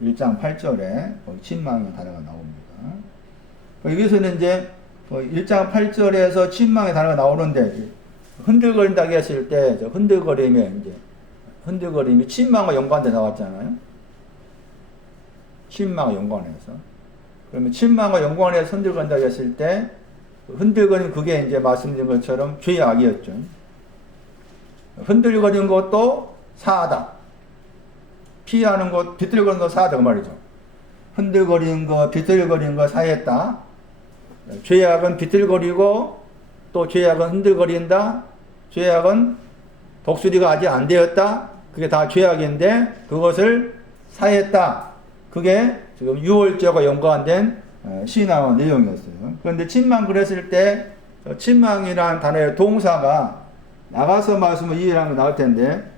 1장 8절에 침망의 단어가 나옵니다. 여기서는 이제 1장 8절에서 침망의 단어가 나오는데 흔들거린다고 했을 때 흔들거림이 침망과 연관돼 나왔잖아요. 침망과 연관해서. 그러면 침망과 연관해서 흔들거린다고 했을 때 흔들거리는 그게 이제 말씀드린 것처럼 죄악이었죠. 흔들거리는 것도 사하다. 피하는 것, 비틀거리는 것 사하다 그 말이죠. 흔들거리는 것, 비틀거리는 것 사했다. 죄악은 비틀거리고 또 죄악은 흔들거린다. 죄악은 독수리가 아직 안 되었다. 그게 다 죄악인데 그것을 사했다. 그게 지금 유월절과 연관된 신앙의 내용이었어요. 그런데 침망 그랬을 때 침망이라는 단어의 동사가 아가서 말씀을 이해하는 게 나올 텐데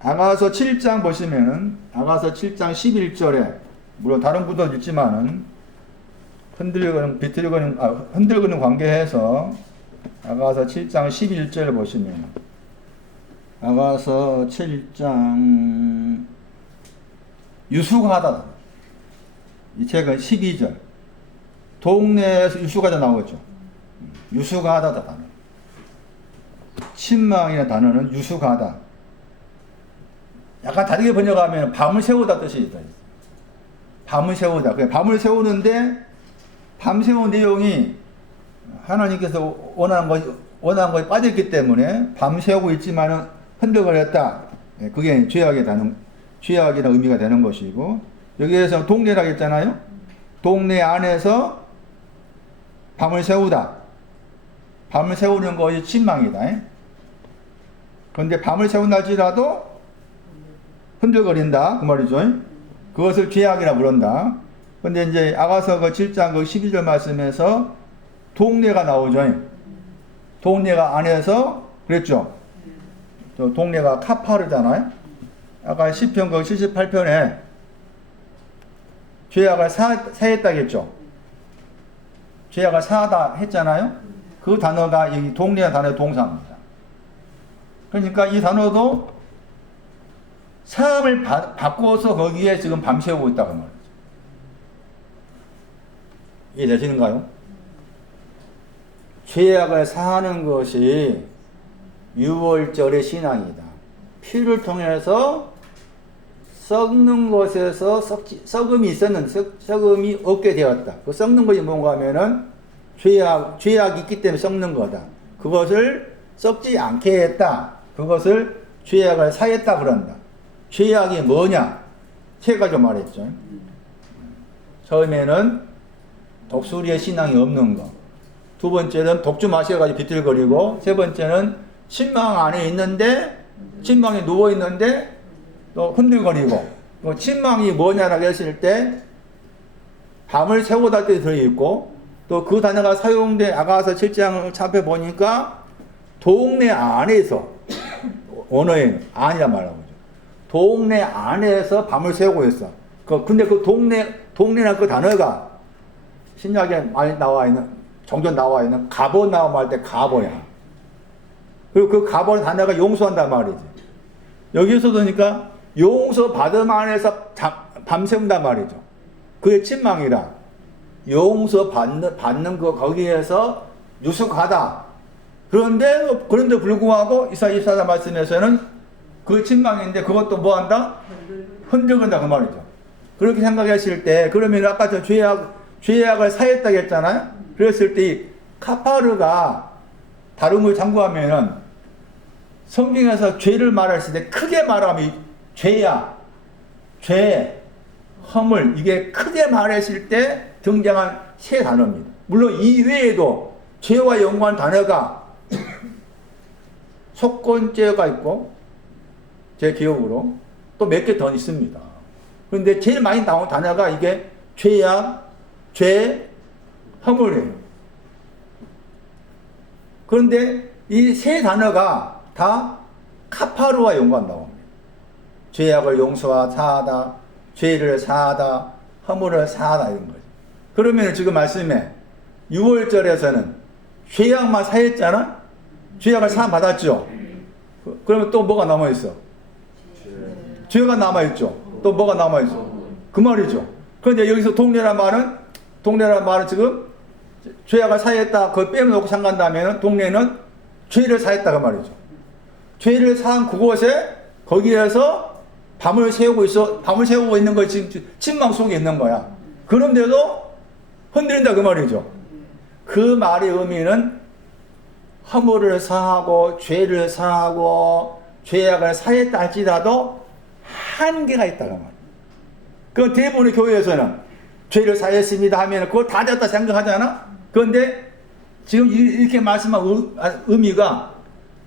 아가서 7장 보시면은 아가서 7장 11절에 물론 다른 구도 있지만은 흔들거리는 관계해서 아가서 7장 11절 보시면 아가서 7장 유수가하다. 이 책은 12절 동네에서 유수가자 나오겠죠. 유수가하다 단어. 침망이라는 단어는 유수가하다. 약간 다르게 번역하면 밤을 세우다 뜻이 있다. 밤을 세우다. 그냥 밤을 세우는데 밤새운 내용이 하나님께서 원하는 것이 빠졌기 때문에 밤새우고 있지만은 흔들거렸다. 그게 죄악이라는 의미가 되는 것이고, 여기에서 동네라고 했잖아요. 동네 안에서 밤을 세우다. 밤을 세우는 것이 침망이다. 그런데 밤을 세운다 할지라도 흔들거린다. 그 말이죠. 그것을 죄악이라 부른다. 근데 이제 아가서 그 7장 그 12절 말씀에서 동네가 나오죠. 동네가 안에서 그랬죠. 저 동네가 카파르잖아요. 아까 시편 그 78편에 죄악을 사했다겠죠. 죄악을 사하다 했잖아요. 그 단어가 이 동네의 단어의 동사입니다. 그러니까 이 단어도 사함을 바꿔서 거기에 지금 밤새우고 있다고 말이죠. 이해되시는가요? 죄악을 사하는 것이 유월절의 신앙이다. 피를 통해서 썩는 것에서 썩음이 있었는데 썩음이 없게 되었다. 그 썩는 것이 뭔가 하면은 죄악이 있기 때문에 썩는 거다. 그것을 썩지 않게 했다. 그것을 죄악을 사했다 그런다. 죄악이 뭐냐? 세 가지 말했죠. 처음에는 독수리의 신앙이 없는 거. 두 번째는 독주 마셔가지고 비틀거리고, 세 번째는 침망 안에 있는데, 침망에 누워있는데, 또 흔들거리고, 침망이 뭐냐라고 했을 때, 밤을 새우다 때 들어있고, 또 그 단어가 사용된 아가서 7장을 살펴보니까, 동네 안에서, 언어에는 안이란 말하고 있죠. 동네 안에서 밤을 새우고 있어. 근데 그 동네란 그 단어가, 신약에 많이 나와 있는, 종종 나와 있는 가버나움 할 때 가버야. 그리고 그 가버는 단어가 용서한단 말이지. 여기서 보니까 용서 받음 안에서 밤새운단 말이죠. 그게 침망이라. 용서 받는 거 거기에서 유숙하다. 그런데 불구하고 이사야 24장 말씀에서는 그 침망인데 그것도 뭐 한다? 흔들건다 그 말이죠. 그렇게 생각했을 때, 그러면 아까 저 죄악을 사했다고 했잖아요? 그랬을 때 이 카파르가 다른 걸 참고하면은 성경에서 죄를 말했을 때 크게 말하면 죄야, 죄, 허물, 이게 크게 말했을 때 등장한 세 단어입니다. 물론 이 외에도 죄와 연관한 단어가 속건죄가 있고 제 기억으로 또 몇 개 더 있습니다. 그런데 제일 많이 나온 단어가 이게 죄악, 죄, 허물이에요. 그런데 이 세 단어가 다 카파르와 연관한다고 합니다. 죄악을 용서하다, 사하다, 죄를 사하다, 허물을 사하다 이런 거죠. 그러면 지금 말씀에 6월절에서는 죄악만 사했잖아? 죄악을 사함 받았죠? 그러면 또 뭐가 남아있어? 죄가 남아있죠? 또 뭐가 남아있어? 그 말이죠. 그런데 여기서 동네란 말은 지금 죄악을 사했다, 그걸 빼놓고 상관한다면 동네는 죄를 사했다 그 말이죠. 죄를 사한 그곳에 거기에서 밤을 새우고 있는 것이 지금 침망 속에 있는 거야. 그런데도 흔들린다 그 말이죠. 그 말의 의미는 허물을 사하고 죄를 사하고 죄악을 사했다 할지라도 한계가 있다고 말이에요. 그 대부분의 교회에서는 죄를 사했습니다 하면 그걸 다 됐다 생각하잖아. 그런데 지금 이렇게 말씀한 의미가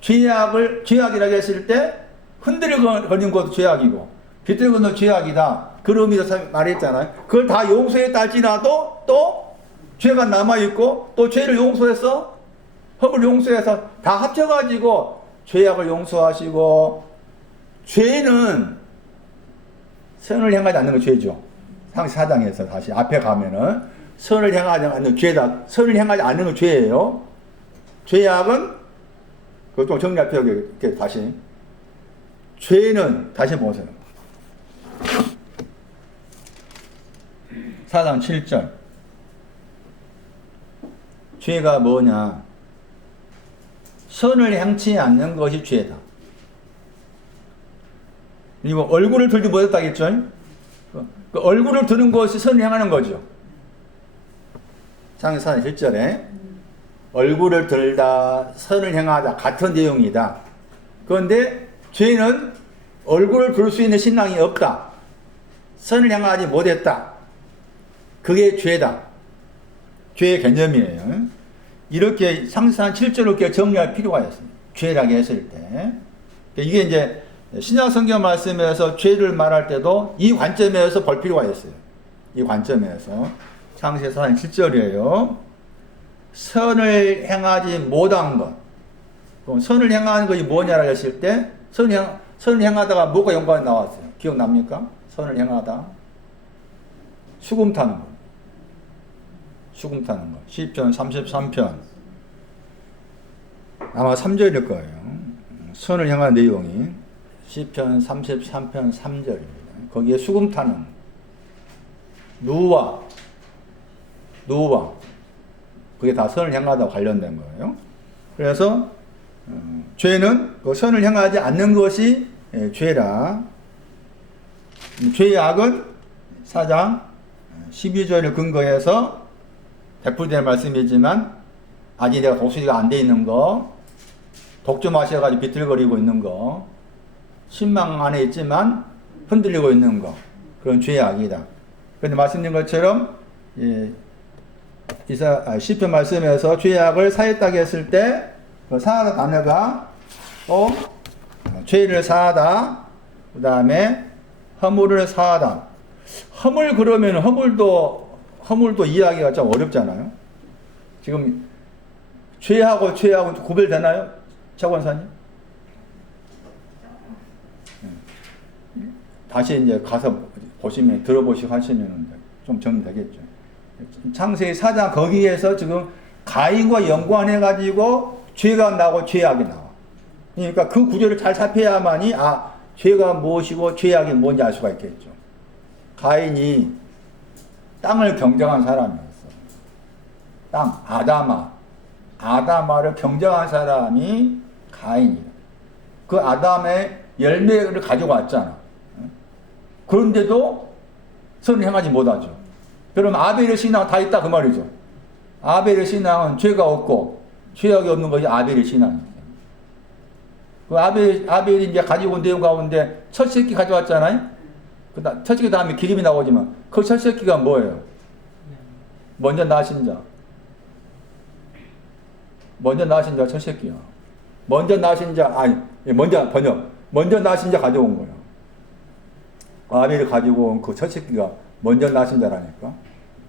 죄악이라고 했을 때 흔들거리는 것도 죄악이고 비틀거리는 죄악이다. 그런 의미로 말했잖아요. 그걸 다 용서했다 할지라도 또 죄가 남아있고 또 죄를 용서해서 허물 용서해서 다 합쳐가지고 죄악을 용서하시고 죄는 선을 향하지 않는 거 죄죠. 상시 4장에서 다시 앞에 가면은 선을 향하지 않는 죄다. 선을 향하지 않는 건 죄예요. 죄악은 그것 좀 정리할 필요가 있게 다시 죄는 다시 보세요. 4장 7절 죄가 뭐냐? 선을 향치 않는 것이 죄다. 그리고 얼굴을 들지 못했다겠죠? 그 얼굴을 드는 것이 선을 향하는 거죠. 창세기 4장 7절에 얼굴을 들다, 선을 향하다 같은 내용이다. 그런데 죄는 얼굴을 들 수 있는 신랑이 없다. 선을 향하지 못했다. 그게 죄다. 죄의 개념이에요. 이렇게 창세기 7절로 이렇게 정리할 필요가 있습니다. 죄라고 했을 때. 이게 이제 신약 성경 말씀에서 죄를 말할 때도 이 관점에서 볼 필요가 있어요. 이 관점에서. 창세기 4장 7절이에요. 선을 행하지 못한 것. 그럼 선을 행하는 것이 뭐냐라고 했을 때 선을 행하다가 뭐가 연관이 나왔어요? 기억납니까? 선을 행하다. 수금 타는 것. 수금 타는 것. 시편 33편. 아마 3절일 거예요. 선을 향한 내용이. 시편 33편 3절입니다. 거기에 수금 타는 누와 그게 다 선을 향하다 관련된 거예요. 그래서 죄는 그 선을 향하지 않는 것이 죄라. 죄악은 4장 12절을 근거해서 베풀된 말씀이지만 아직 내가 독수리가 안 돼 있는 거, 독주 마셔가지고 비틀거리고 있는 거, 신망 안에 있지만 흔들리고 있는 거, 그런 죄악이다. 그런데 말씀드린 것처럼 시편 말씀에서 죄악을 사했다고 했을 때 그 사하다 단어가 죄를 사하다, 그 다음에 허물을 사하다. 허물 그러면 허물도 이해하기가 좀 어렵잖아요. 지금 죄하고 구별되나요? 차 권사님? 다시 이제 가서 보시면, 들어보시고 하시면 좀 정리되겠죠. 창세기 4장 거기에서 지금 가인과 연관해가지고 죄가 나고 죄악이 나와. 그러니까 그 구조를 잘 살펴야만이 죄가 무엇이고 죄악이 뭔지 알 수가 있겠죠. 가인이 땅을 경정한 사람이었어. 땅, 아다마를 경정한 사람이 가인이다. 그 아담의 열매를 가져왔잖아. 그런데도 선을 행하지 못하죠. 그럼 아벨의 신앙은 다 있다 그 말이죠. 아벨의 신앙은 죄가 없고 죄악이 없는 것이 아벨의 신앙이에요. 그 아벨이 이제 가지고 온 내용 가운데 첫 새끼 가져왔잖아요. 첫 새끼 다음에 기름이 나오지만 그 첫 새끼가 뭐예요? 먼저 낳으신 자. 먼저 낳으신 자 첫 새끼야. 먼저 낳으신 자, 아니, 먼저 번역. 먼저 낳으신 자 가져온 거예요. 아벨이 가지고 온 그 첫 새끼가 먼저 낳으신 자라니까.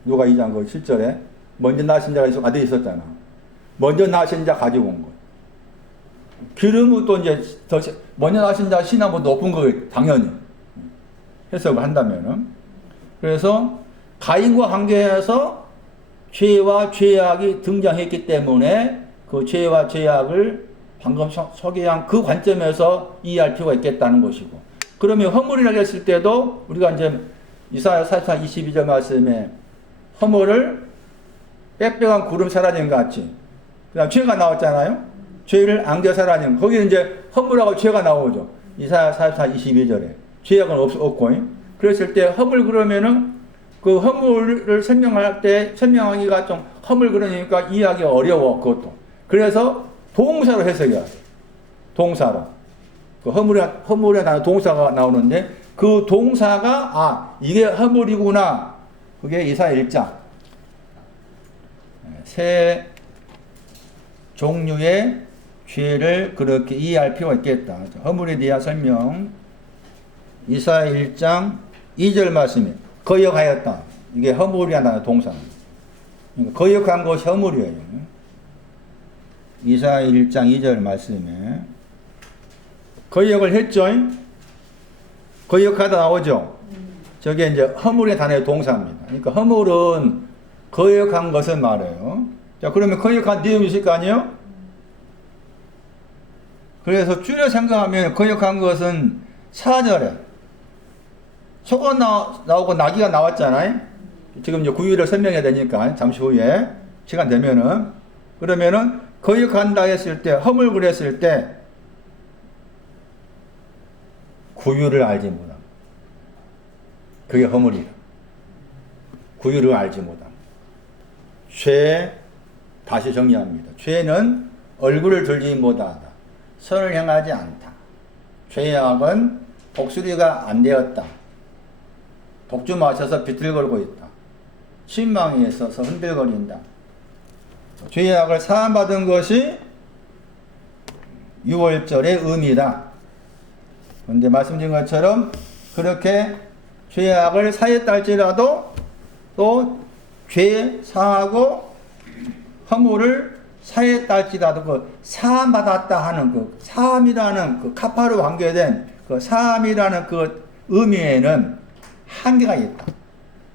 누가 2장 그 7절에 먼저 낳으신 자가 아들이 있었잖아. 먼저 낳으신 자 가지고 온 거예요. 기름은 또 이제 더 먼저 낳으신 자 신앙보다 높은 거예요. 당연히. 해석을 한다면은. 그래서 가인과 관계해서 죄와 죄악이 등장했기 때문에 그 죄와 죄악을 방금 소개한 그 관점에서 이해할 필요가 있겠다는 것이고. 그러면 허물이라고 했을 때도 우리가 이제 이사야 44 22절 말씀에 허물을 빽빽한 구름 사라진 것 같이. 그 다음 죄가 나왔잖아요. 죄를 안겨 사라진. 거기 이제 허물하고 죄가 나오죠. 이사야 44 22절에. 죄악은 없고. 그랬을 때 허물 그러면은 그 허물을 설명하기가 좀 허물 그러니까 이해하기 어려워, 그것도. 그래서 동사로 해석해야 돼. 동사로. 그 허물에 대한 동사가 나오는데 그 동사가 이게 허물이구나. 그게 이사야 1장. 세 종류의 죄를 그렇게 이해할 필요가 있겠다. 허물에 대한 설명. 이사야 1장 2절 말씀에 거역하였다. 이게 허물이라는 동사. 그러니까 거역한 것이 허물이에요. 이사야 1장 2절 말씀에 거역을 했죠. 거역하다 나오죠. 저게 이제 허물의 단어의 동사입니다. 그러니까 허물은 거역한 것을 말해요. 자, 그러면 거역한 내용이 있을 거 아니에요? 그래서 줄여 생각하면 거역한 것은 4절에 소가 나오고 나귀가 나왔잖아요. 지금 이제 구유를 설명해야 되니까 잠시 후에 시간 되면은 그러면은 거역한다 했을 때 허물 그랬을 때 구유를 알지 못함. 그게 허물이다. 구유를 알지 못함. 죄 다시 정리합니다. 죄는 얼굴을 들지 못하다. 선을 행하지 않다. 죄악은 독수리가 안 되었다. 독주 마셔서 비틀거리고 있다. 신망에 있어서 흔들거린다. 죄악을 사함받은 것이 6월절의 의미다. 그런데 말씀드린 것처럼 그렇게 죄악을 사했다 할지라도 또 죄 사하고 허물을 사했다 할지라도 그 사함받았다 하는 그 사함이라는 그 카파로 관계된 그 사함이라는 그 의미에는 한계가 있다.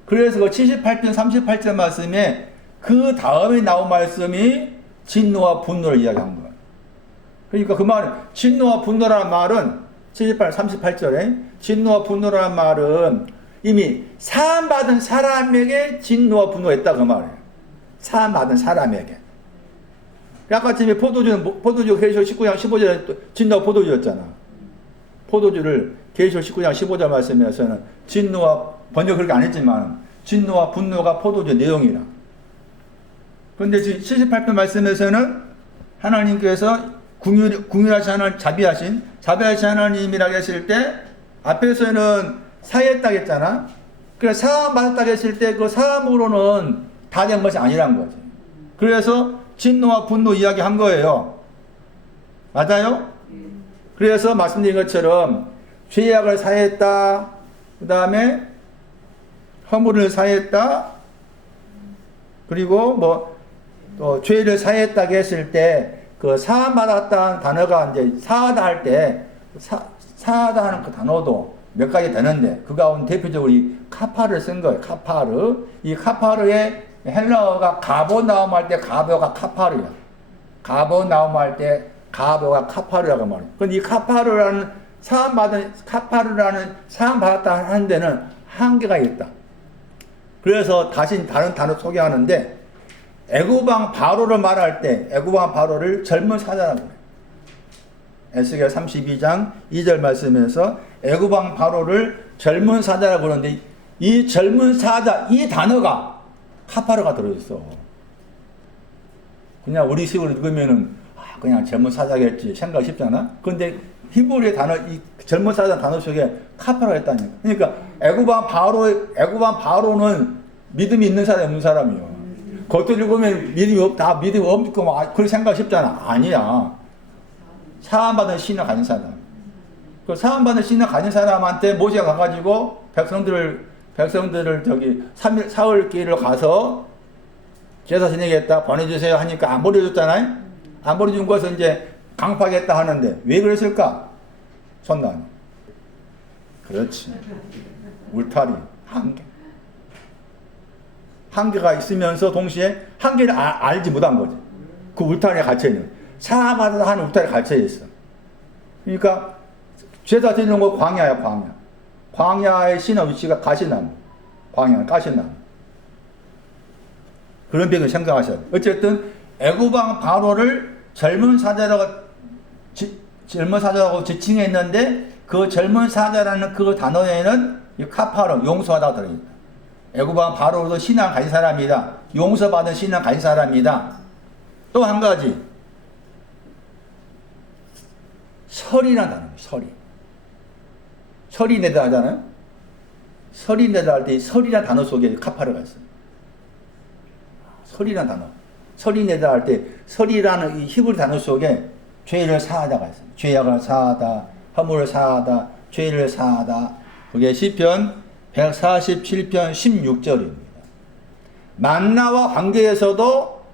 그래서 그 78편 38절 말씀에 그 다음에 나온 말씀이 진노와 분노를 이야기한 거예요. 그러니까 그 말은 진노와 분노라는 말은 38절에 진노와 분노라는 말은 이미 사함받은 사람에게 진노와 분노가 있다 그 말이에요. 사함받은 사람에게. 아까 전에 포도주 계시록 19장 15절에 진노와 포도주였잖아. 포도주를 계시록 19장 15절 말씀에서는 진노와 번역 그렇게 안 했지만 진노와 분노가 포도주의 내용이라. 그런데 지금 78편 말씀에서는 하나님께서 궁휼하신 하나님, 자비하신 하나님이라고 했을 때 앞에서는 사했다고 했잖아. 그래서 사함 받았다고 했을 때 그 사함으로는 다 된 것이 아니란 거지. 그래서 진노와 분노 이야기한 거예요. 맞아요? 그래서 말씀드린 것처럼 죄악을 사했다. 그 다음에 허물을 사했다. 그리고 또 죄를 사했다고 했을 때 그 사함받았다는 단어가 이제 사하다 할 때 사하다 하는 그 단어도 몇 가지 되는데 그 가운데 대표적으로 이 카파를 쓴 거예요. 카파르. 이 카파르의 헬라어가 가보나움 할 때 가보가 카파르야. 가보나움 할 때 가보가 카파르라고 말해요. 근데 이 카파르라는 카파르라는 사함받았다 하는 데는 한계가 있다. 그래서 다시 다른 단어 소개하는데 애굽왕 바로를 말할 때 애굽왕 바로를 젊은 사자라고 해요. 에스겔 32장 2절 말씀에서 애굽왕 바로를 젊은 사자라고 그러는데 이 젊은 사자 이 단어가 카파르가 들어있어. 그냥 우리 식으로 읽으면은 그냥 젊은 사자겠지 생각이 쉽잖아. 그런데 히브리의 단어 이 젊은 사자 단어 속에 카파르가 있다니까. 그러니까 애굽왕 바로는 믿음이 있는 사람 없는 사람이요. 겉으로 보면 믿음이 없다, 믿음이 없고, 그렇게 생각하기 쉽잖아. 아니야. 사함받은 신을 가진 사람. 그 사함받은 신을 가진 사람한테 모세가 가가지고 백성들을 저기 사흘 길을 가서 제사 지내겠다, 보내주세요 하니까 안 보내줬잖아요? 안 보내준 것은 이제 강파하겠다 하는데 왜 그랬을까? 손난. 그렇지. 울타리, 한계. 한계가 있으면서 동시에 한계를 알지 못한 거지. 그 울타리에 갇혀있는. 사마다 하는 울타리에 갇혀있어. 그러니까 제사 드리는 거 광야야, 광야. 광야의 신의 위치가 가시나무. 광야는 가시나무. 그런 병을 생각하셔야 돼요. 어쨌든 애굽왕 바로를 젊은 사자라고 지칭했는데 그 젊은 사자라는 그 단어에는 이 카파로 용서하다 들어있다. 애굽왕 바로도 신앙 가진 사람이다. 용서받은 신앙 가진 사람이다. 또 한 가지 설이라는 단어. 설이 내다 하잖아요. 설이 내다 할 때 설이라는 단어 속에 카파르가 있어요. 설이라는 단어. 설이 내다 할 때 설이라는 이 히브리 단어 속에 죄를 사하다가 있어요. 죄악을 사하다, 허물을 사하다, 죄를 사하다. 그게 시편 147편 16절입니다. 만나와 관계에서도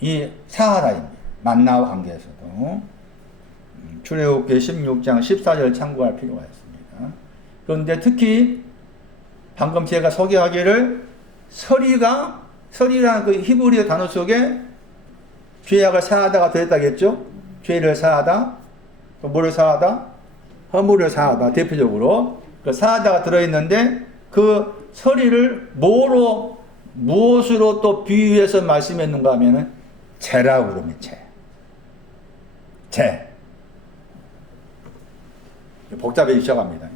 이 사하다입니다. 만나와 관계에서도. 출애굽기 16장 14절 참고할 필요가 있습니다. 그런데 특히 방금 제가 소개하기를 설이라는 그 히브리 단어 속에 죄악을 사하다가 들었다겠죠? 죄를 사하다, 뭐를 사하다? 허물을 사하다. 대표적으로 그 사하다가 들어있는데 그 설이를 무엇으로 또 비유해서 말씀했는가 하면은 죄라고 그러면 죄. 복잡해지기 시작합니다.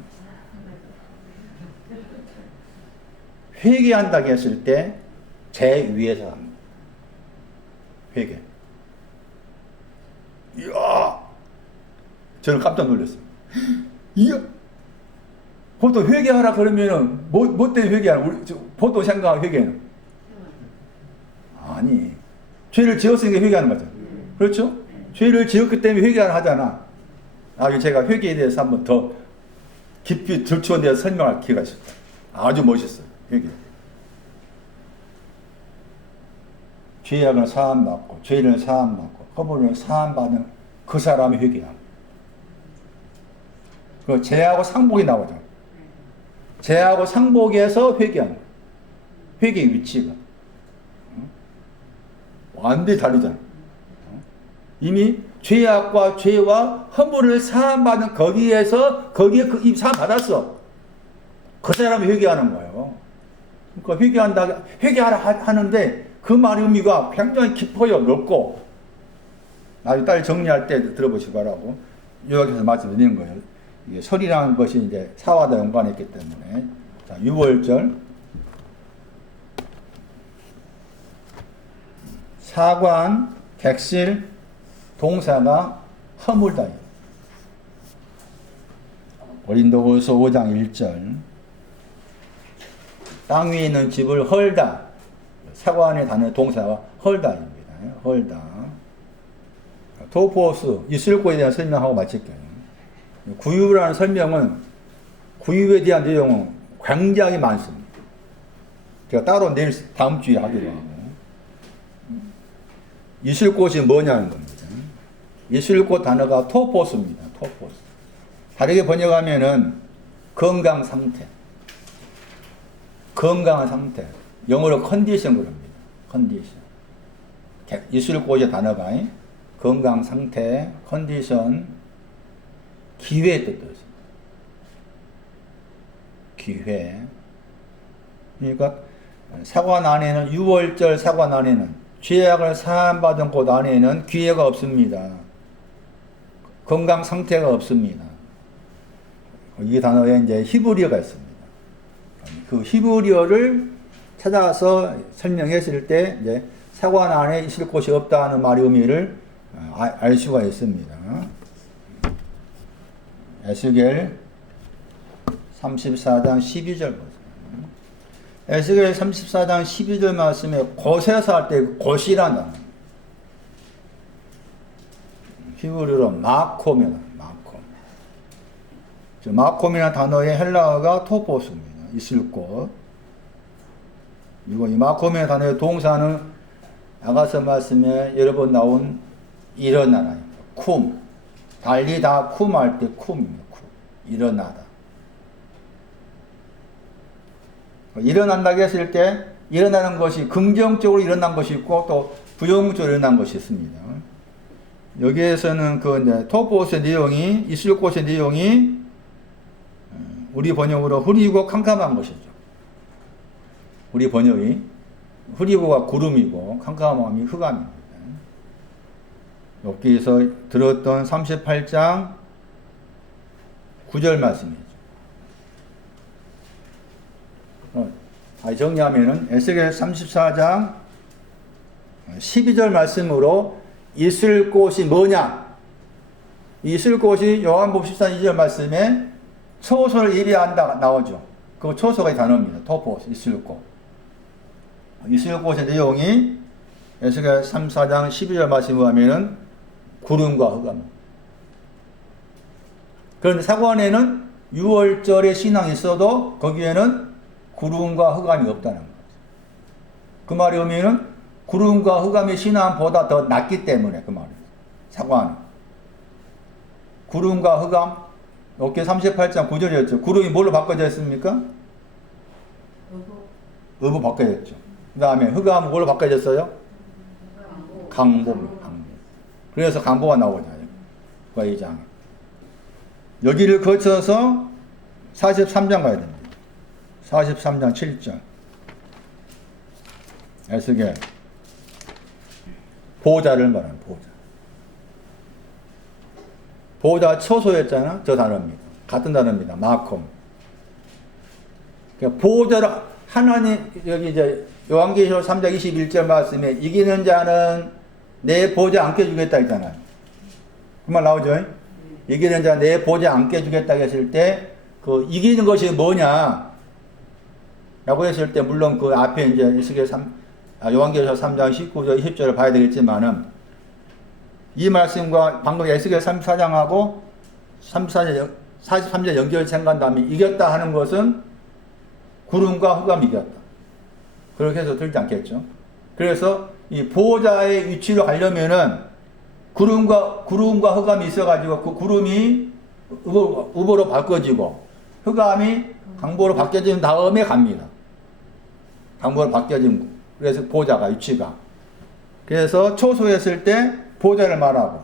회개한다고 했을 때 죄 위에서 합니다. 회개. 이야! 저는 깜짝 놀랐습니다. 이야! 보통 회개하라 그러면은 뭐 때문에 회개하라? 보통 생각하는 회개는 아니, 죄를 지었으니까 회개하는 거죠. 그렇죠? 죄를 지었기 때문에 회개를 하잖아. 제가 회개에 대해서 한번 더 깊이 들추어 내서 설명할 기회가 있을 거예요. 아주 멋있어요. 회개. 죄악을 사함받고, 죄를 사함받고, 허물을 사함받는 그 사람이 회개함. 그 죄하고 상복이 나오죠. 죄하고 상복에서 회개함. 회개의 위치가. 완전히 다르잖아. 이미 죄악과 죄와 허물을 사함받은 거기에 그 사함받았어. 그 사람이 회개하는 거예요. 그러니까 회개하라 하는데 그 말의 의미가 굉장히 깊어요. 넓고. 나중에 딸 정리할 때 들어보시기 바라고. 여기서 말씀드리는 거예요. 이게 설이라는 것이 이제 사와다 연관했기 때문에. 자, 6월절. 사관, 객실, 동사가 허물다. 고린도후서 5장 1절. 땅 위에 있는 집을 헐다. 사관의 단어 동사가 헐다입니다. 헐다. 토포스, 있을 곳에 대한 설명하고 마칠게요. 구유라는 설명은 구유에 대한 내용은 굉장히 많습니다. 제가 따로 내일 다음 주에 하기로 하고. 있을 곳이 뭐냐는 겁니다. 있을 곳 단어가 토포스입니다. 토포스. 다르게 번역하면은 건강 상태. 건강한 상태. 영어로 컨디션 그럽니다. 컨디션. 있을 곳의 단어가 건강 상태, 컨디션, 기회의 뜻도 있습니다. 기회. 그러니까 사관 안에는 6월절 사관 안에는 죄악을 사함받은 곳 안에는 기회가 없습니다. 건강 상태가 없습니다. 이 단어에 이제 히브리어가 있습니다. 그 히브리어를 찾아서 설명했을 때 이제 사관 안에 있을 곳이 없다는 말의 의미를 알 수가 있습니다. 에스겔 34장 12절 보세요. 에스겔 34장 12절 말씀에 곳에서 할 때 곳이란 단어. 히브리어로 마콤이다. 마콤. 마콤이라는 단어의 헬라어가 토포스입니다. 있을 곳. 그리고 이 마콤이라는 단어의 동사는 아가서 말씀에 여러 번 나온 일어나라. 쿰. 달리다 쿰 할 때 쿰입니다. 쿰. 일어나다. 일어난다고 했을 때 일어나는 것이 긍정적으로 일어난 것이 있고 또 부정적으로 일어난 것이 있습니다. 여기에서는 그 토포스의 내용이 있을 곳의 내용이 우리 번역으로 흐리고 캄캄한 것이죠. 우리 번역이 흐리고가 구름이고 캄캄함이 흑암입니다. 여기에서 들었던 38장 9절 말씀이죠. 정리하면은 에스겔 34장 12절 말씀으로 있을 곳이 뭐냐? 있을 곳이 요한복음 14장 2절 말씀에 초소를 예비한다 나오죠. 그 초소가 단어입니다. 토포스, 있을 곳. 있을 곳의 내용이 에스겔 34장 12절 말씀에 하면은 구름과 흑암. 그런데 사관에는 6월절의 신앙이 있어도 거기에는 구름과 흑암이 없다는 거죠. 그 말의 의미는 구름과 흑암의 신앙보다 더 낫기 때문에 그 말이에요. 사관은. 구름과 흑암, 여기 38장 9절이었죠. 구름이 뭘로 바꿔져 있습니까? 어부 바꿔졌죠. 그 다음에 흑암은 뭘로 바꿔졌어요? 강보입니다. 강보. 그래서 강보가 나오잖아요. 그 2장에. 여기를 거쳐서 43장 가야 됩니다. 43장 7절. 에스겔. 보좌를 말하는 보좌. 보좌 처소였잖아. 저 단어입니다. 같은 단어입니다. 마콤. 그러니까 보좌를 하나님 여기 이제 요한계시록 3장 21절 말씀에 이기는 자는 내 보좌 앉게 주겠다 했잖아요. 그 말 나오죠? 이기는 자 내 보좌 앉게 주겠다 했을 때 그 이기는 것이 뭐냐? 라고 했을 때 물론 그 앞에 이제 요한계시록 3장 19절 20절을 봐야 되겠지만은 이 말씀과 방금 에스겔 34장하고 43절 연결 생각한다면 이겼다 하는 것은 구름과 흑암이 이겼다. 그렇게 해서 들지 않겠죠. 그래서 이 보호자의 위치로 가려면은 구름과 흑암이 있어가지고 그 구름이 우보로 바꿔지고 흑암이 강보로 바뀌어진 다음에 갑니다. 강보로 바뀌어진 그래서 보호자가 위치가 그래서 초소했을 때 보호자를 말하고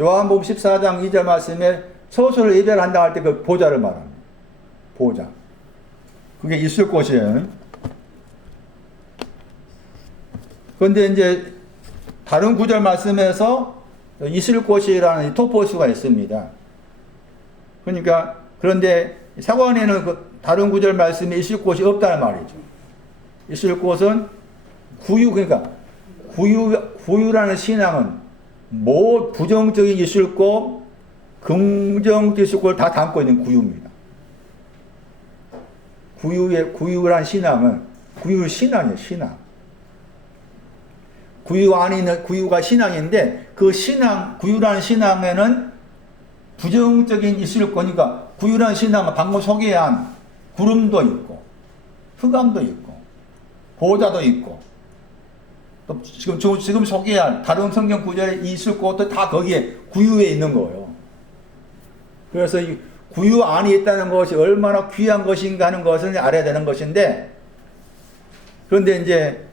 요한복음 14장 2절 말씀에 초소를 이별한다 할 때 그 보호자를 말합니다. 보호자. 그게 있을 곳이에요. 그런데 이제 다른 구절 말씀에서 있을 곳이라는 토포스가 있습니다. 그러니까 그런데 사관에는 그 다른 구절 말씀에 있을 곳이 없다는 말이죠. 있을 곳은 그러니까 구유라는 신앙은 뭐 부정적인 있을 곳, 긍정적인 있을 곳을 다 담고 있는 구유입니다. 구유란 신앙은 신앙이에요, 신앙. 구유 안에 있는 구유가 신앙인데 그 구유라는 신앙에는 부정적인 있을 거니까 구유라는 신앙은 방금 소개한 구름도 있고 흑암도 있고 보호자도 있고 또 지금 소개한 다른 성경 구절에 있을 것도 다 거기에 구유에 있는 거예요. 그래서 이 구유 안에 있다는 것이 얼마나 귀한 것인가 하는 것을 알아야 되는 것인데 그런데 이제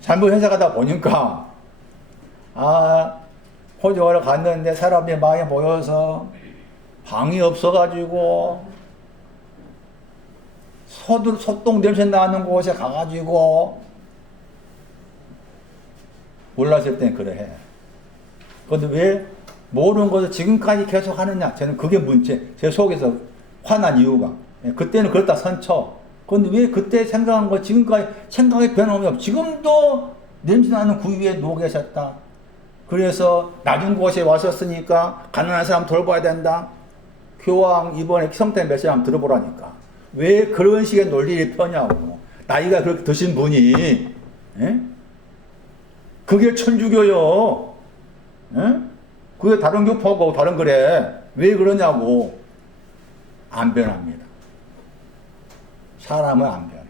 잘못 해석하다 보니까 호주를 갔는데 사람이 많이 모여서 방이 없어가지고 소똥 냄새 나는 곳에 가가지고 몰랐을 땐 그래 해. 그런데 왜 모르는 것을 지금까지 계속 하느냐? 저는 그게 문제. 제 속에서 화난 이유가. 그때는 그렇다 선쳐. 그런데 왜 그때 생각한 거 지금까지 생각의 변함이 없어. 지금도 냄새나는 구유에 누워 계셨다. 그래서 낮은 곳에 왔었으니까 가난한 사람 돌봐야 된다. 교황 이번에 성탄 메시지 한번 들어보라니까. 왜 그런 식의 논리를 펴냐고. 나이가 그렇게 드신 분이, 예? 그게 천주교요. 예? 그게 다른 교파고 다른 거래. 왜 그러냐고. 안 변합니다. 사람은 안 변해.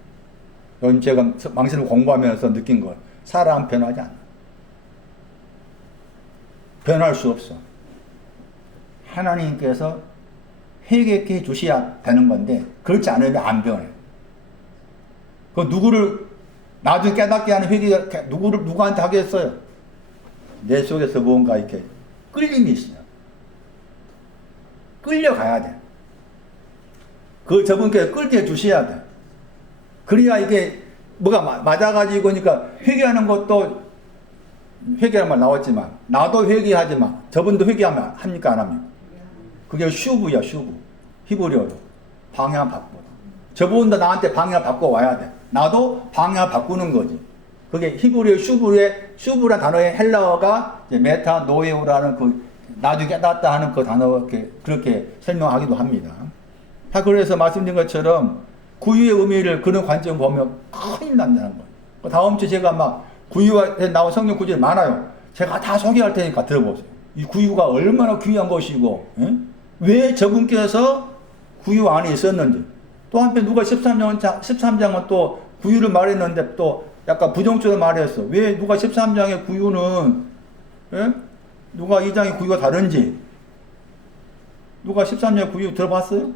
이건 제가 망신을 공부하면서 느낀 거. 사람 변하지 않아. 변할 수 없어. 하나님께서 회개케 주셔야 되는 건데 그렇지 않으면 안 변해. 그 누구를 나중에 깨닫게 하는 회개가 누구한테 하겠어요? 내 속에서 뭔가 이렇게 끌림이 있어요. 끌려가야 돼. 그 저분께 끌게 주셔야 돼. 그래야 이게 뭐가 맞아가지고 그러니까 회개하는 것도 회개란 말 나왔지만 나도 회개하지만 저분도 회개하면 합니까 안 합니까? 그게 슈브야 슈브. 히브리어로 방향 바꾸다. 저분도 나한테 방향 바꿔 와야 돼. 나도 방향 바꾸는 거지. 그게 히브리어 슈브란 단어의 헬라어가 이제 메타 노에오라는 그 나중에 깨닫다 하는 그 단어 그렇게 설명하기도 합니다. 그래서 말씀드린 것처럼 구유의 의미를 그런 관점 보면 큰일 난다는 거예요. 다음 주에 제가 막 구유에 나온 성경 구절이 많아요. 제가 다 소개할 테니까 들어보세요. 이 구유가 얼마나 귀한 것이고, 예? 왜 저분께서 구유 안에 있었는지. 또 한편 누가 13장은 또 구유를 말했는데 또 약간 부정적으로 말했어. 왜 누가 13장의 구유는, 예? 누가 2장의 구유가 다른지. 누가 13장의 구유 들어봤어요?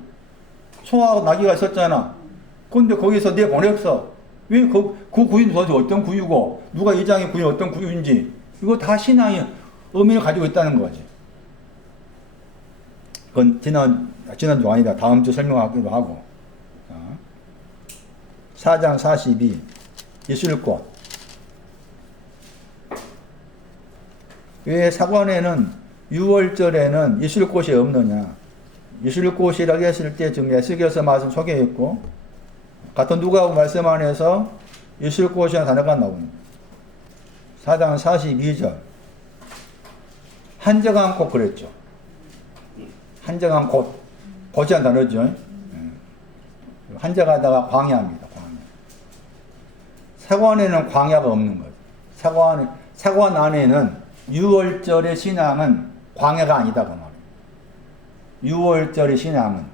소하고 나귀가 있었잖아. 근데 거기서 내보냈어. 왜 그 구유는 도대체 어떤 구유고, 누가 2장의 구유는 어떤 구유인지. 이거 다 신앙의 의미를 가지고 있다는 거지. 그건 지난주 아니다. 다음 주 설명하기로 하고. 자, 4장 42. 이슬꽃. 왜 사관에는 6월절에는 이슬꽃이 없느냐. 이슬꽃이라고 했을 때 지금 에스겔서 말씀 소개했고, 같은 누가하고 말씀 안에서 이슬꽃이라는 단어가 나옵니다. 4장 42절. 한정한 꽃 그랬죠. 한정한 꽃. 꽃이란 단어죠. 한정하다가 광야입니다. 광야. 사관에는 광야가 없는 거죠. 사관 안에는 6월절의 신앙은 광야가 아니다. 그 말이에요. 6월절의 신앙은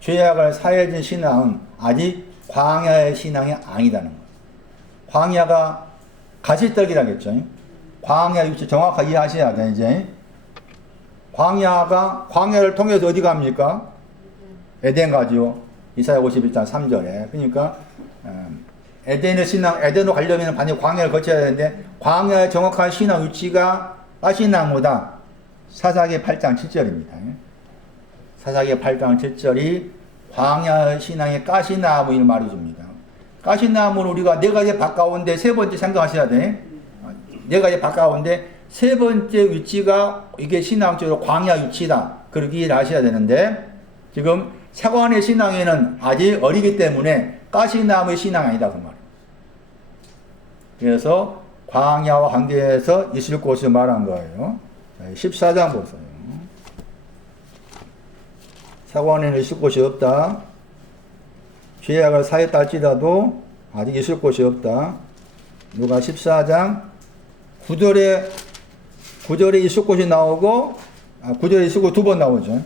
죄악을 사해진 신앙은 아직 광야의 신앙이 아니다는 거예요. 광야가 가시떡이라겠죠. 광야 위치 정확하게 이해하셔야 돼, 이제. 광야를 통해서 어디 갑니까? 에덴 가지요. 이사야 51장 3절에. 그러니까, 에덴으로 가려면 반드시 광야를 거쳐야 되는데, 광야의 정확한 신앙 위치가 가시나무다. 사사기 8장 7절입니다. 사사기 8장 7절이 광야의 신앙의 가시나무 이런 말이 줍니다. 가시나무는 우리가 네 가지 밭 가운데 세 번째 생각하셔야 돼. 네 가지 밭 가운데 세 번째 위치가 이게 신앙적으로 광야 위치다. 그렇게 이해를 하셔야 되는데 지금 사관의 신앙에는 아직 어리기 때문에 가시나무의 신앙이 아니다. 그 말이에요. 그래서 광야와 관계해서 있을 곳을 말한 거예요. 14장 보세요. 사관에는 있을 곳이 없다. 죄악을 사했다 할지라도 아직 있을 곳이 없다. 누가 14장 9절에 있을 곳이 나오고 9절에 있을 곳 두 번 나오죠.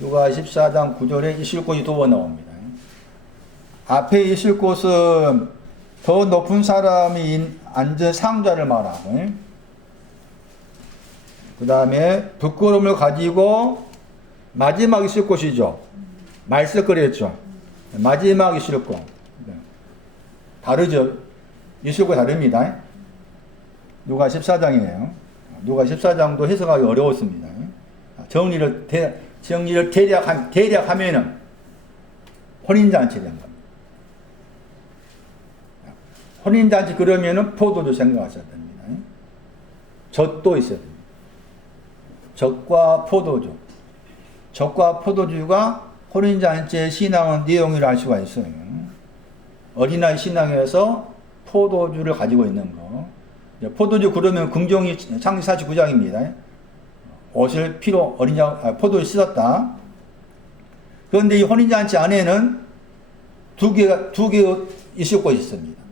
누가 14장 9절에 있을 곳이 두 번 나옵니다. 앞에 있을 곳은 더 높은 사람이 앉은 상자를 말하고 그 다음에 부끄러움을 가지고 마지막 있을 곳이죠. 말씀거리였죠. 마지막 있을 곳. 다르죠. 있을 곳 다릅니다. 누가 14장이에요. 누가 14장도 해석하기 어려웠습니다. 정리를 대략하면은 혼인잔치 된 겁니다. 혼인잔치 그러면은 포도주 생각하셔야 됩니다. 젖도 있어야 됩니다. 젖과 포도주. 젖과 포도주가 혼인잔치의 신앙의 내용이라 할 수가 있어요. 어린아이 신앙에서 포도주를 가지고 있는 거. 포도주 그러면 긍정이 창세기 49장입니다. 옷을 피로 포도를 씻었다. 그런데 이 혼인잔치 안에는 두 개의 있을 곳이 있습니다.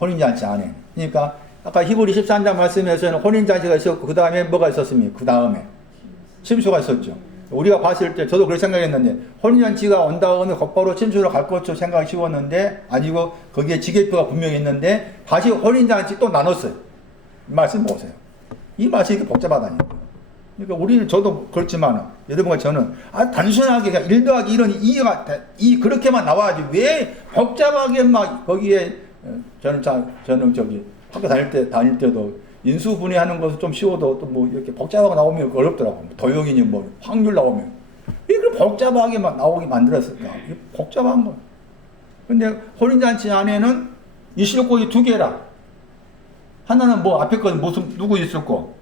혼인잔치 안에. 그러니까 아까 히브리 13장 말씀에서는 혼인잔치가 있었고 그 다음에 뭐가 있었습니까? 그 다음에 침수가 있었죠. 우리가 봤을 때 저도 그렇게 생각했는데 혼인잔치가 온 다음에 곧바로 침수로 갈 것으로 생각이 쉬웠는데 아니고 거기에 지계표가 분명히 있는데 다시 혼인잔치 또 나눴어요. 이 말씀 보세요. 이 말씀이 이렇게 복잡하다니까. 그러니까 우리는 저도 그렇지만 여러분과 저는 단순하게 그냥 1 더하기 1은 2 그렇게만 나와야지 왜 복잡하게 막 거기에 저는 저기 학교 다닐 때도 인수분해하는 것은 좀 쉬워도 또 뭐 이렇게 복잡하게 나오면 어렵더라고. 도형이니 뭐 확률 나오면 왜 그렇게 복잡하게 막 나오게 만들었을까? 복잡한 거. 근데 혼인잔치 안에는 이실록곡이 2개라. 하나는 뭐 앞에 건 무슨 누구 있었고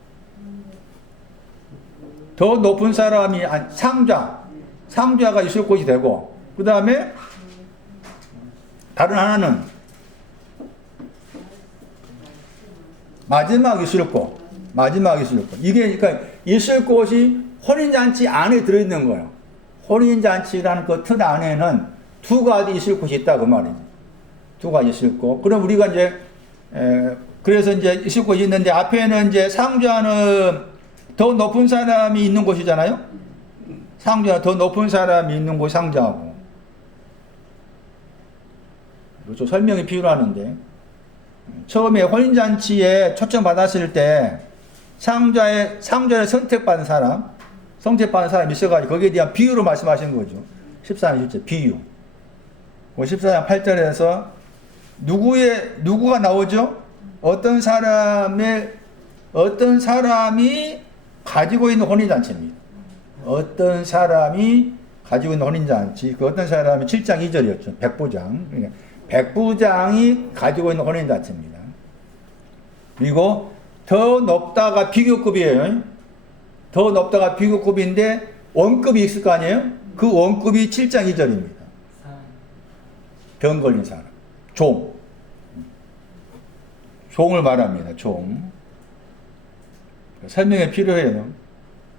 더 높은 사람이 상자가 있을 곳이 되고 그 다음에 다른 하나는 마지막 있을 곳 이게 그러니까 있을 곳이 혼인잔치 안에 들어있는 거예요. 혼인잔치라는 그 틀 안에는 2가지 있을 곳이 있다 그 말이지. 2가지 있을 곳. 그럼 우리가 이제 그래서 이제 있을 곳이 있는데 앞에는 이제 상자는 더 높은 사람이 있는 곳이잖아요. 상자 더 높은 사람이 있는 곳이 상자하고. 그렇죠. 설명이 필요하는데 처음에 혼인잔치에 초청받았을 때 상자를 선택받은 사람이 있어가지고 거기에 대한 비유로 말씀하신 거죠. 14장 1절 비유. 14장 8절에서 누구가 나오죠? 어떤 사람이 가지고 있는 혼인잔치입니다. 어떤 사람이 가지고 있는 혼인잔치. 그 어떤 사람이 7장 2절이었죠. 백부장. 그러니까 백부장이 가지고 있는 혼인잔치입니다. 그리고 더 높다가 비교급이에요. 더 높다가 비교급인데 원급이 있을 거 아니에요? 그 원급이 7장 2절입니다. 병 걸린 사람. 종을 말합니다. 종. 설명이 필요해요.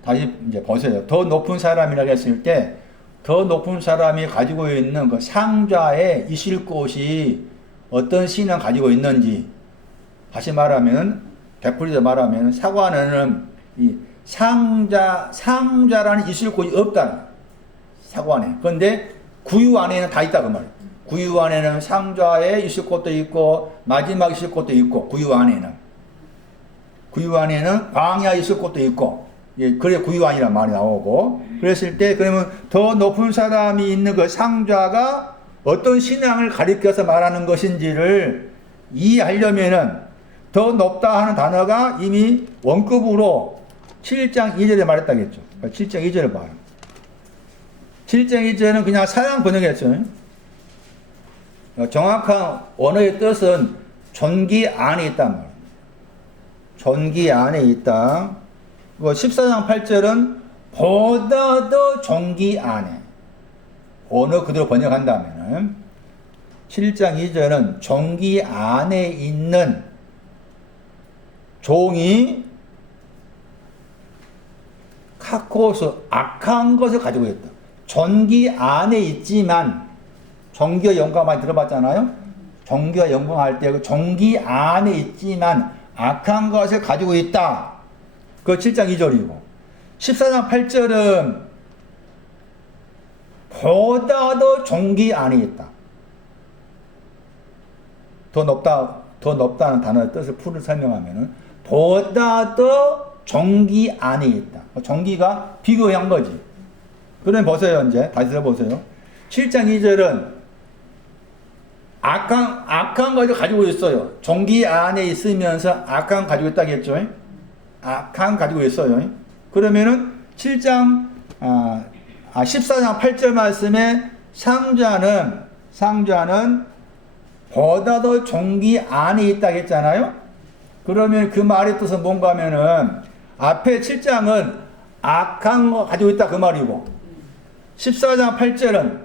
다시 이제 보세요. 더 높은 사람이라고 했을 때 더 높은 사람이 가지고 있는 그 상자에 있을 곳이 어떤 신앙 가지고 있는지 다시 말하면 베풀이도 말하면 사관에는 이 상자라는 있을 곳이 없다. 사관에. 그런데 구유 안에는 다 있다 그 말이에요. 구유 안에는 상자에 있을 곳도 있고 마지막 있을 곳도 있고 구유 안에는 광야 있을 곳도 있고 예, 그래 구유안이란 말이 나오고 그랬을 때 그러면 더 높은 사람이 있는 그 상자가 어떤 신앙을 가리켜서 말하는 것인지를 이해하려면은 더 높다 하는 단어가 이미 원급으로 7장 2절에 말했다겠죠. 7장 2절을 봐요. 7장 2절은 그냥 사양 번역했죠. 정확한 원어의 뜻은 존귀 안에 있단 말이에요. 존귀 안에 있다. 14장 8절은 보다 더 존귀 안에. 언어 그대로 번역한다면 7장 2절은 존귀 안에 있는 종이 카코스 악한 것을 가지고 있다. 존귀 안에 있지만 종기와 영광 많이 들어봤잖아요. 종기와 영광할 때 그 종기 안에 있지만 악한 것을 가지고 있다. 그 7장 2절이고 14장 8절은 보다 더 종기 안에 있다. 더 높다는 단어의 뜻을 풀을 설명하면은 보다 더 종기 안에 있다. 종기가 비교한 거지. 그럼 보세요. 이제 다시 들어보세요. 7장 2절은 악한 것을 가지고 있어요. 종기 안에 있으면서 악한 가지고 있다겠죠. 악한 가지고 있어요. 그러면은 14장 8절 말씀에 상자는 보다 더 종기 안에 있다고 했잖아요. 그러면 그 말의 뜻은 뭔가 하면은 앞에 7장은 악한 거 가지고 있다 그 말이고 14장 8절은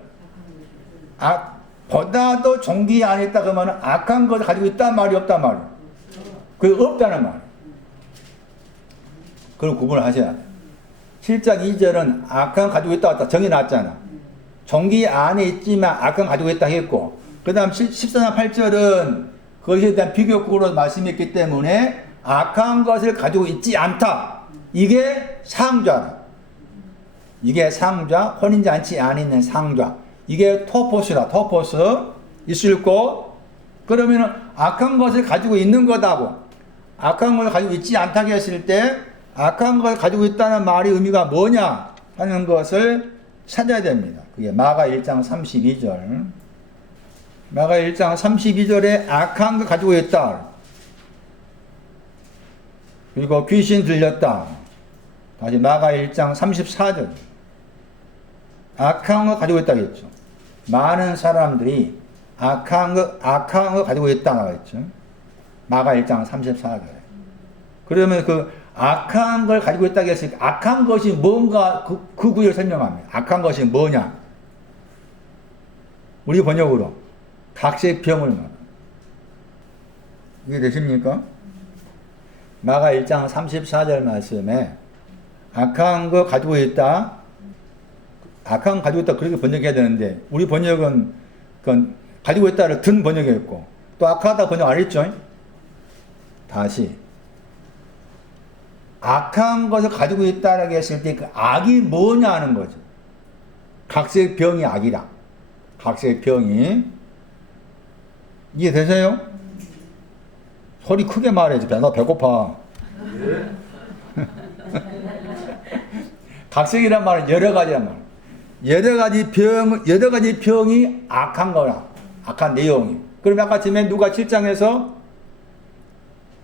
보다 더 종기 안에 있다 그러면 악한 걸 가지고 있단 말이 없단 말이에요. 그게 없다는 말이에요. 그걸 구분을 하셔야 돼요. 7장 2절은 악한 가지고 있다 정해놨잖아. 종기 안에 있지만 악한 가지고 있다 했고, 그 다음 14장 8절은 그것에 대한 비교국으로 말씀했기 때문에 악한 것을 가지고 있지 않다. 이게 상좌다. 이게 상좌, 혼인잔치 안에 있는 상좌. 이게 토포스라, 토포스. 있을 곳. 그러면은 악한 것을 가지고 있는 거다고. 악한 것을 가지고 있지 않다고 했을 때 악한 것을 가지고 있다는 말의 의미가 뭐냐 하는 것을 찾아야 됩니다. 그게 마가 1장 32절. 마가 1장 32절에 악한 걸 가지고 있다. 그리고 귀신 들렸다. 다시 마가 1장 34절. 악한 걸 가지고 있다고 했죠. 많은 사람들이 악한 거 가지고 있다고 했죠. 마가 1장 34절에. 그러면 그 악한 걸 가지고 있다고 했으니까 악한 것이 뭔가 그 구절을 설명합니다. 악한 것이 뭐냐? 우리 번역으로 각색 병을 말합니다. 이게 되십니까? 마가 1장 34절 말씀에 악한 거 가지고 있다. 악한 거 가지고 있다 그렇게 번역해야 되는데 우리 번역은 그건 가지고 있다를 든 번역했고 또 악하다 번역 안 했죠? 다시 악한 것을 가지고 있다라고 했을 때 그 악이 뭐냐 하는 거죠. 각색 병이 악이라. 각색 병이 이해되세요? 소리 크게 말해야지. 나 배고파. 각색이란 말은 여러 가지란 말. 여러 가지 병이 악한 거라. 악한 내용이. 그럼 아까 전에 누가 7장에서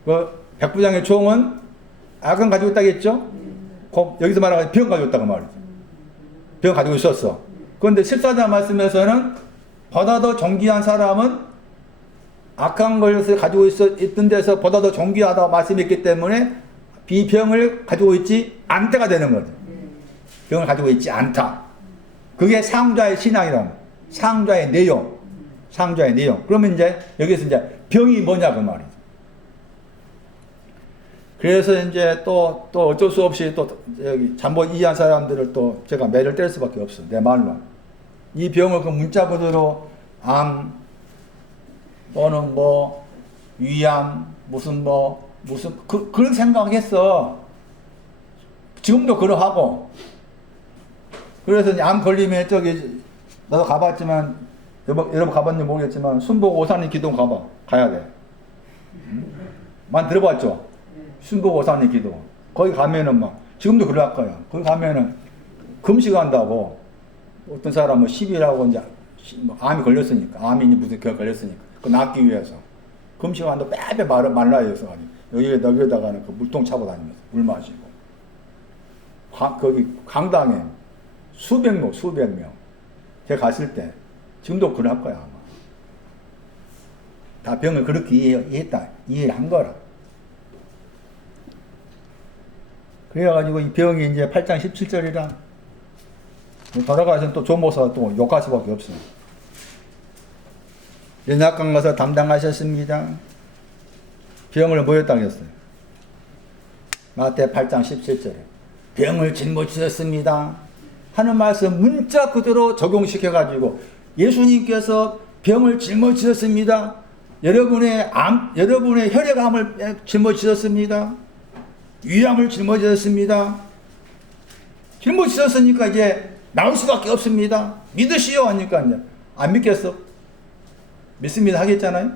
그 백부장의 종은 악은 가지고 있다고 했죠? 여기서 말하는 병 가지고 있다고 말이죠. 병 가지고 있었어. 그런데 14장 말씀에서는 보다 더 존귀한 사람은 악한 것을 가지고 있던 데서 보다 더 존귀하다고 말씀했기 때문에 비병을 가지고 있지 않다가 되는 거죠. 병을 가지고 있지 않다. 그게 상좌의 신앙이란 말이에요. 상좌의 내용. 상좌의 내용. 그러면 이제 여기서 이제 병이 뭐냐 그 말이죠. 그래서 이제 또 어쩔 수 없이 또 여기 잘못 이해한 사람들을 또 제가 매를 뗄 수밖에 없어. 내 말로. 이 병을 그 문자 그대로 암 또는 뭐 위암 무슨 그런 생각했어. 지금도 그러하고. 그래서 이제 암 걸리면 저기 나도 가봤지만 여러분 가봤는지 모르겠지만 순복 오산리 기도 가야 돼. 많이 들어봤죠? 순복 오산리 기도. 거기 가면은 막 지금도 그럴 거야. 거기 가면은 금식한다고 어떤 사람은 10일하고 이제 암이 걸렸으니까 암이 무슨 겨 걸렸으니까 그 낫기 위해서 금식한다고 빼빼 말라야 해서 여기에다가는 그 물통 차고 다니면서 물 마시고 거기 강당에 수백 명 제가 갔을 때 지금도 그럴 거야 아마. 다 병을 그렇게 이해를 한 거라. 그래가지고 이 병이 이제 8장 17절이라 돌아가서는 또 조모사 또 욕할 수밖에 없어요. 연약한 것을 담당하셨습니다. 병을 뭐였다고 했어요? 마태 8장 17절에 병을 짊어지셨습니다 하는 말씀 문자 그대로 적용시켜가지고 예수님께서 병을 짊어지셨습니다. 여러분의 혈액암을 짊어지셨습니다. 위암을 짊어지셨습니다. 짊어지셨으니까 이제 나올 수밖에 없습니다. 믿으시오 하니까 이제 안 믿겠어? 믿습니다 하겠잖아요.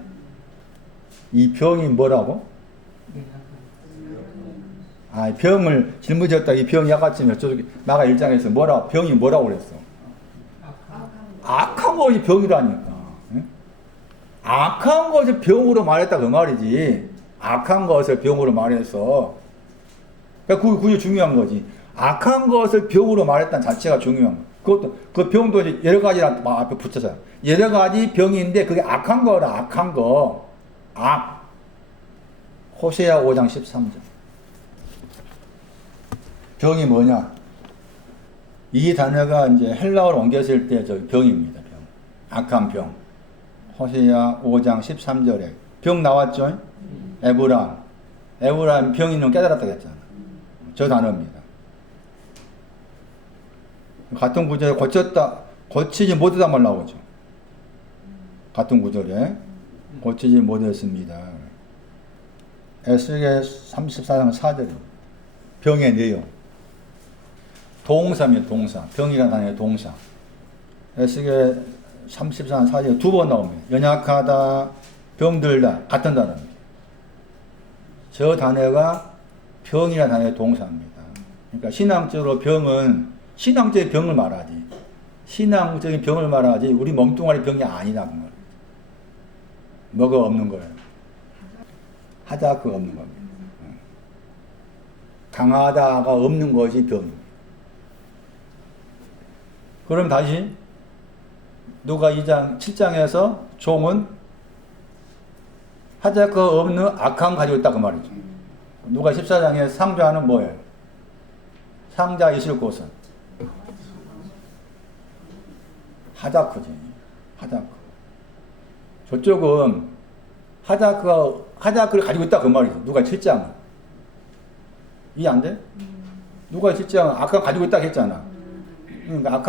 이 병이 뭐라고? 병을 짊어졌다. 이 병이 약아지면 저기 나가 1장에서 병이 뭐라고 그랬어? 악한 것이 병이라니까. 응? 악한 것을 병으로 말했다 그 말이지. 악한 것을 병으로 말해서 그러니까 그게 중요한 거지. 악한 것을 병으로 말했다는 자체가 중요한 거. 그 병도 이제 여러 가지랑 앞에 붙여서 여러 가지 병인데 그게 악한 거라. 악한 거. 호세아 5장 13절. 병이 뭐냐? 이 단어가 이제 헬라어로 옮겼을 때 저 병입니다. 병. 악한 병. 호세아 5장 13절에 병 나왔죠? 에브람 병 있는 깨달았다고 했잖아. 저 단어입니다. 같은 구절에 고쳤다. 고치지 못하다 말 나오죠. 같은 구절에 고치지 못했습니다. 에스겔 34장 4절 병의 내용 동사입니다. 동사 병이라는 단어의 동사 에스겔 34장 4절 두 번 나옵니다. 연약하다 병들다 같은 단어입니다. 저 단어가 병이라는 단어의 동사입니다. 그러니까 신앙적으로 병은 신앙적인 병을 말하지 신앙적인 병을 말하지 우리 몸뚱아리 병이 아니라는 거예요. 뭐가 없는 거예요. 하자가 없는 겁니다. 강하다가 없는 것이 병입니다. 그럼 다시 누가 2장 7장에서 종은 하자가 없는 악한 가지고 있다 그 말이죠. 누가 14장에 상좌는 뭐예요? 상자 있을 곳은 하자크지. 하자크. 저쪽은 하자크를 가지고 있다 그 말이죠. 누가 7장은. 이해 안 돼? 누가 7장은 악한 가지고 있다 했잖아. 그러니까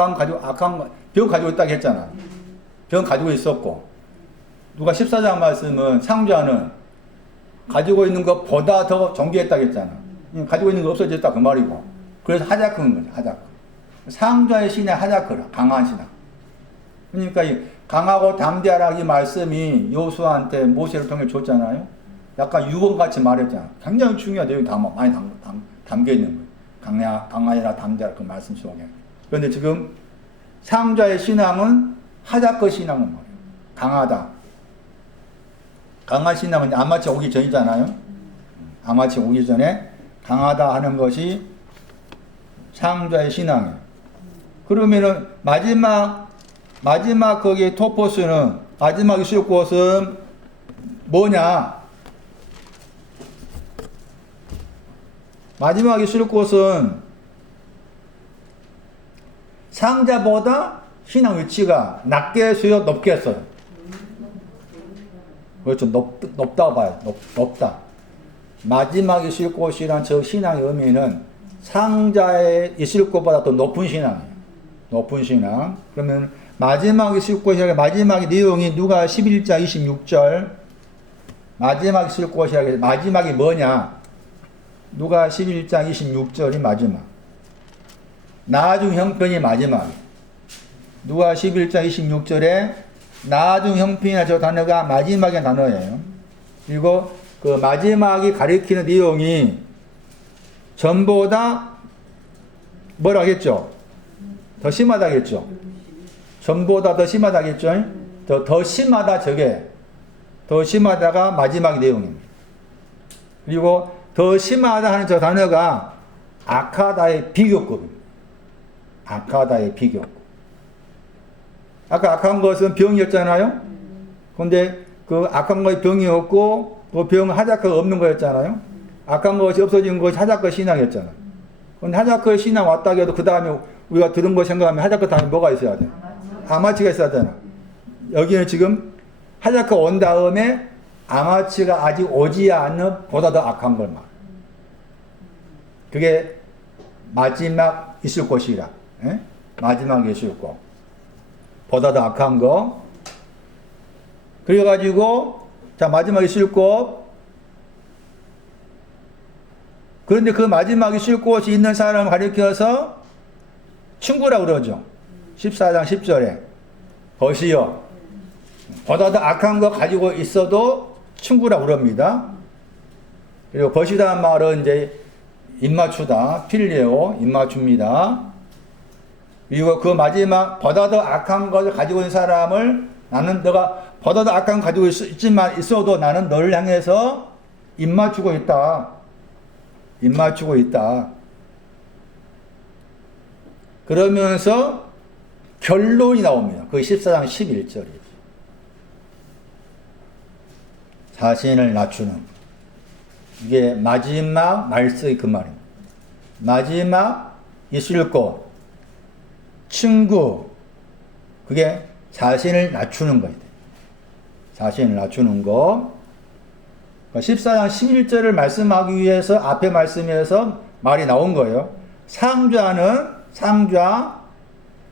병 가지고 있다 했잖아. 병 가지고 있었고. 누가 14장 말씀은 상좌는 가지고 있는 것보다 더 존귀했다 했잖아. 가지고 있는 거 없어졌다 그 말이고. 그래서 하자크인 거죠. 하자크. 상좌의 신의 하자크라. 강한 신앙. 그러니까 이 강하고 담대하라 이 말씀이 여호수아한테 모세를 통해 줬잖아요. 약간 유언같이 말했잖아. 굉장히 중요한 내용이 많이 담겨 있는 거예요. 강하여라 담대하라 그 말씀 속에. 그런데 지금 상좌의 신앙은 하자크 신앙은 뭐예요? 강하다. 강한 신앙은 아마치 오기 전이잖아요. 아마치 오기 전에 강하다 하는 것이 상좌의 신앙이에요. 그러면은 마지막 거기 토포스는 마지막 있을 곳은 뭐냐? 마지막 있을 곳은 상자보다 신앙 위치가 낮겠어요? 높겠어요? 그렇죠. 높다 봐요. 높다. 마지막 있을 곳이란 저 신앙의 의미는 상자에 있을 곳보다 더 높은 신앙이에요. 높은 신앙. 그러면 마지막 있을 곳이라 마지막 내용이 누가 11장 26절 마지막 있을 곳이라 마지막이 뭐냐? 누가 11장 26절이 마지막. 나중 형편이 마지막. 누가 11장 26절에 나중 형편이나 저 단어가 마지막의 단어예요. 그리고 그 마지막이 가리키는 내용이 전보다 뭐라 하겠죠? 더 심하다겠죠? 전보다 더 심하다겠죠? 더 심하다 저게. 더 심하다가 마지막 내용입니다. 그리고 더 심하다 하는 저 단어가 아카다의 비교급입니다. 아카다의 비교급. 아까 악한 것은 병이었잖아요? 근데 그 악한 것이 병이었고 그 병은 하자크가 없는 거였잖아요? 악한 것이 없어진 것이 하자크 신앙이었잖아요. 근데 하자크 신앙 왔다 해도 그 다음에 우리가 들은 거 생각하면 하자크 다음에 뭐가 있어야 돼? 아마치가 있어야 되잖아. 여기는 지금 하자크 온 다음에 아마치가 아직 오지 않는 보다 더 악한 걸 말. 그게 마지막 있을 곳이라. 에? 마지막에 있을 곳. 보다 더 악한 거. 그래가지고 자 마지막에 있을 곳. 그런데 그 마지막에 있을 곳이 있는 사람을 가리켜서 친구라고 그러죠. 14장 10절에 벗이여 보다 더 악한 거 가지고 있어도 친구라고 그럽니다. 그리고 벗이라는 말은 이제 입맞추다, 필레오, 입맞춥니다. 그리고 그 마지막 보다 더 악한 것을 가지고 있는 사람을 나는 너가 보다 더 악한 거 가지고 있어도 나는 너를 향해서 입맞추고 있다. 입맞추고 있다. 그러면서 결론이 나옵니다. 그 14장 11절이죠. 자신을 낮추는. 이게 마지막 말씀의 그 말입니다. 마지막 있을 곳, 친구, 그게 자신을 낮추는 거예요. 자신을 낮추는 거. 14장 11절을 말씀하기 위해서 앞에 말씀에서 말이 나온 거예요. 상좌,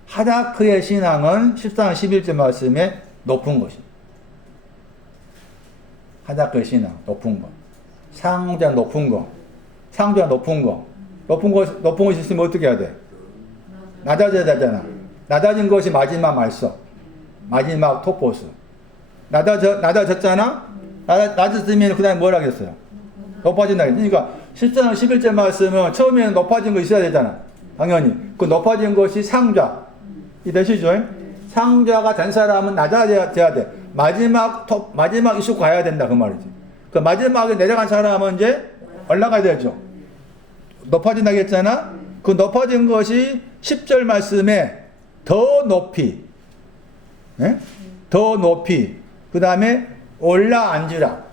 하다크의 신앙은 14장 11절 말씀에 높은 것입니다. 하다크의 신앙, 높은 것. 상자 높은 거. 상자 높은 거. 높은 것이 있으면 어떻게 해야 돼? 낮아져야 되잖아. 낮아진 것이 마지막 말석. 마지막 토포스. 낮아졌잖아? 낮아졌으면 그 다음에 뭘 하겠어요? 높아진다. 그러니까 14장 11절 말씀은 처음에는 높아진 거 있어야 되잖아. 당연히. 그 높아진 것이 상좌. 이 되시죠? 상좌가 된 사람은 낮아져야 돼. 마지막 이슈 가야 된다. 그 말이지. 그 마지막에 내려간 사람은 이제 올라가야 되죠. 높아진다고 했잖아? 그 높아진 것이 10절 말씀에 더 높이, 네? 더 높이, 그 다음에 올라앉으라.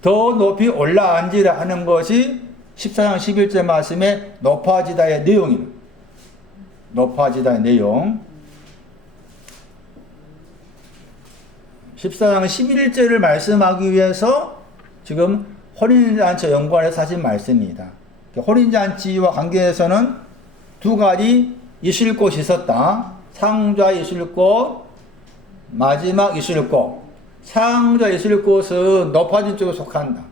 더 높이 올라앉으라 하는 것이 14장 11절 말씀에 높아지다의 내용입니다. 높아지다의 내용. 14장 11절을 말씀하기 위해서 지금 혼인잔치와 연관해서 하신 말씀입니다. 혼인잔치와 관계에서는 두 가지 있을 곳이 있었다. 상좌 있을 곳, 마지막 있을 곳. 상좌 있을 곳은 높아진 쪽에 속한다.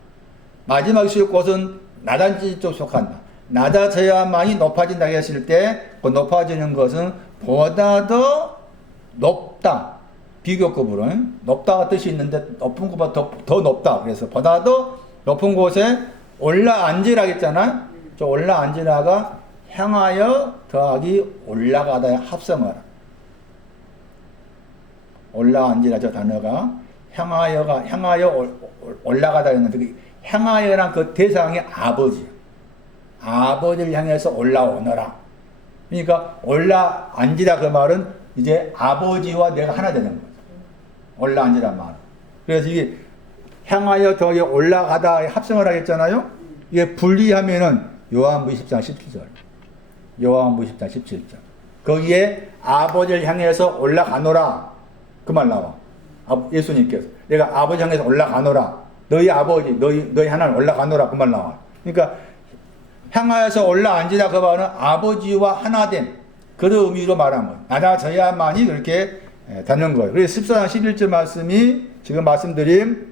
마지막 있을 곳은 낮아진 쪽에 속한다. 낮아져야만이 높아진다 했을 때 그 높아지는 것은 보다 더 높다. 비교급으로 높다가 뜻이 있는데 높은 것보다 더 높다. 그래서 보다 더 높은 곳에 올라앉으라 했잖아. 저 올라앉으라가 향하여 더하기 올라가다의 합성어라. 올라앉으라 저 단어가 향하여 올라가다 했는데 향하여란 그 대상이 아버지. 아버지를 향해서 올라오너라. 그러니까 올라앉으라 그 말은 이제 아버지와 내가 하나 되는 거죠. 올라앉으란 말. 그래서 이게 향하여 더하기 올라가다 합성을 하겠잖아요. 이게 분리하면은 요한복음 10장 17절. 요한복음 10장 17절. 거기에 아버지를 향해서 올라가노라. 그 말 나와. 예수님께서. 내가 아버지 향해서 올라가노라. 너희 아버지, 너희 하나님 올라가노라. 그 말 나와. 그러니까 향하여서 올라앉으라 그 말은 아버지와 하나됨. 그런 의미로 말한 거예요. 낮아져야만이 그렇게 되는 거예요. 그래서 14장 11절 말씀이 지금 말씀드린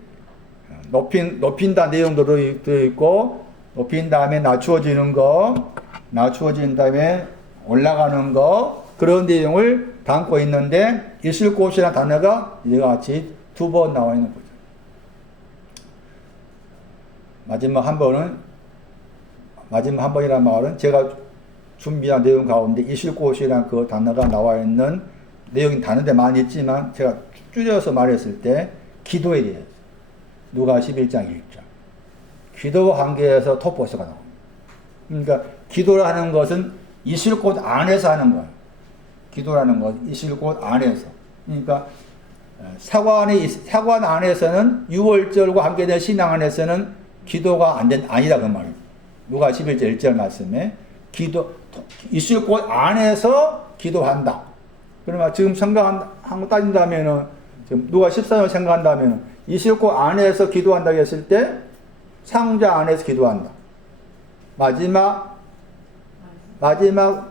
높인다 내용도 들어있고, 높인 다음에 낮추어지는 거, 낮추어진 다음에 올라가는 거, 그런 내용을 담고 있는데, 있을 곳이라는 단어가 이와 같이 두 번 나와 있는 거죠. 마지막 한 번이라는 말은 제가 준비한 내용 가운데 있을 곳이라는 그 단어가 나와 있는 내용이 다른데 많이 있지만 제가 줄여서 말했을 때 기도에 대해서 누가 11장 1절 기도와 관계에서 토포스가 나옵니다. 그러니까 기도라는 것은 있을 곳 안에서 하는 거예요. 기도라는 것은 있을 곳 안에서. 그러니까 사관 안에서는 6월절과 관계된 신앙 안에서는 기도가 아니다 그 말이에요. 누가 11절 1절 말씀에 있을 곳 안에서 기도한다. 그러면 지금 생각한 거 따진다면은, 지금 누가 14절 생각한다면은, 있을 곳 안에서 기도한다고 했을 때, 상자 안에서 기도한다. 마지막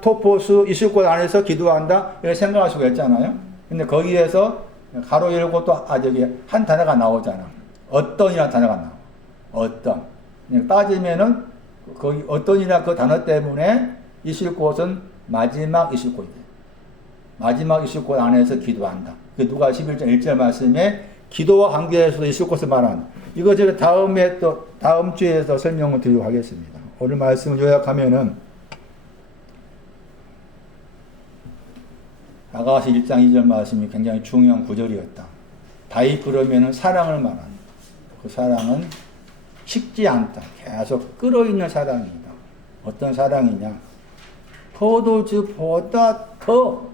토포스 있을 곳 안에서 기도한다. 이렇게 생각할 수가 있잖아요. 근데 거기에서 가로 열고 또, 한 단어가 나오잖아. 어떤이라는 단어가 나와. 어떤. 따지면은, 거기 어떤이나 그 단어 때문에 있을 곳은 마지막 있을 곳이다. 마지막 있을 곳 안에서 기도한다. 누가 11절 1절 말씀에 기도와 관계에서도 있을 곳을 말한다. 이거 제가 다음 주에서 설명을 드리도록 하겠습니다. 오늘 말씀을 요약하면은 아가서 1장 2절 말씀이 굉장히 중요한 구절이었다. 다이 그러면은 사랑을 말한다. 그 사랑은 식지 않다. 계속 끓어있는 사랑이다. 어떤 사랑이냐? 포도주보다 더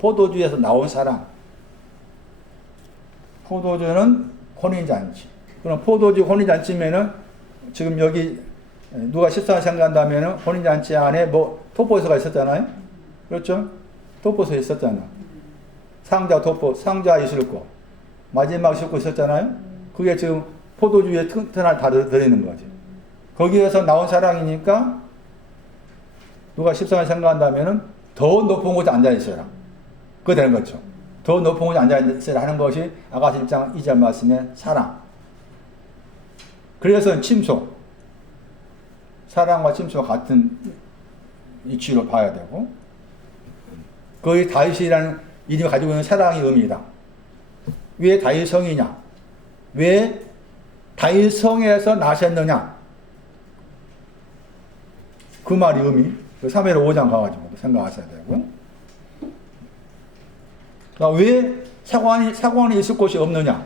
포도주에서 나온 사랑. 포도주는 혼인잔치. 그럼 포도주 혼인잔치면은 지금 여기 누가 14일 생각한다면은 혼인잔치 안에 토포에서가 있었잖아요. 그렇죠? 토포에서 있었잖아. 상자 있을 거. 마지막 있을 거 있었잖아요. 그게 지금 포도주의 튼튼한 다 들어있는 거지. 거기에서 나온 사랑이니까 누가 십상을 생각한다면은 더 높은 곳에 앉아 있어라. 그거 되는 거죠. 더 높은 곳에 앉아 있어라 하는 것이 아가 1장 2절 말씀의 사랑. 그래서 침소. 사랑과 침소가 같은 이치로 봐야 되고, 거의 다윗이라는 이름이 가지고 있는 사랑의 의미다. 왜 다윗 성이냐? 왜 다윗 성에서 나셨느냐? 그 말이 의미. 3회로 5장 가가지고 생각하셔야 되고. 왜 사관이 있을 곳이 없느냐?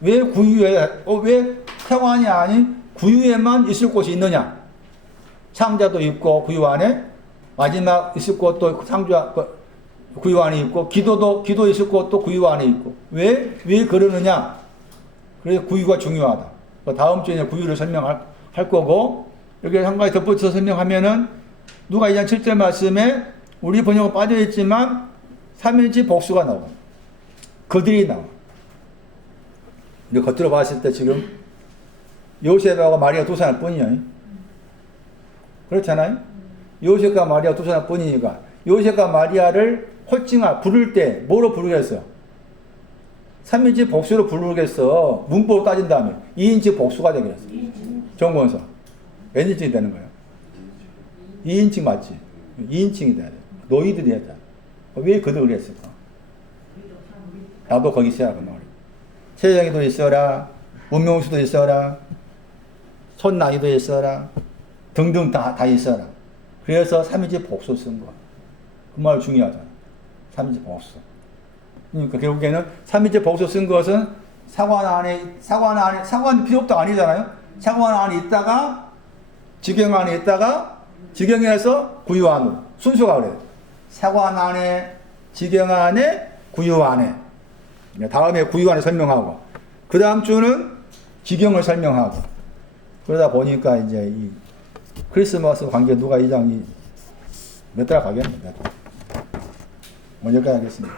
왜 왜 사관이 아닌 구유에만 있을 곳이 있느냐? 상자도 있고 구유 안에, 마지막 있을 곳도 구유 안에 있고, 기도 있을 곳도 구유 안에 있고. 왜 그러느냐? 그래서 구유가 중요하다. 다음 주에 구유를 설명할 거고, 여기 한 가지 덧붙여서 설명하면은, 누가 2장 7절 말씀에 우리 번역은 빠져있지만, 3일째 복수가 나와. 그들이 나와. 근데 겉으로 봤을 때 지금 요셉하고 마리아 두 사람 뿐이에요. 그렇잖아요? 요셉과 마리아 두 사람 뿐이니까, 요셉과 마리아를 호칭하 부를 때 뭐로 부르겠어? 3인칭 복수로 부르겠어. 문법으로 따진다면 2인칭 복수가 되겠어. 정권서 몇 인칭이 되는 거야? 2인칭 맞지? 2인칭이 돼야 돼. 너희들이 했다. 왜 그들을 했을까? 나도 거기 있어야 그 말이야. 세정이도 있어라, 문명수도 있어라, 손나이도 있어라, 등등 다 있어라. 그래서 3인칭 복수 쓴 거야. 그 말 중요하잖아. 3인칭 복수. 그러니까 결국에는 3인칭 복수 쓴 것은 사관 필요도 아니잖아요. 사관 안에 있다가, 지경 안에 있다가, 지경에서 구유 안으로. 순서가 그래요. 사관 안에, 지경 안에, 구유 안에. 다음에 구유 안에 설명하고, 그 다음 주는 지경을 설명하고. 그러다 보니까 이제 이 크리스마스 관계 누가 이 장이 몇 달 가겠네. 몇 달. 여기까지 하겠습니다.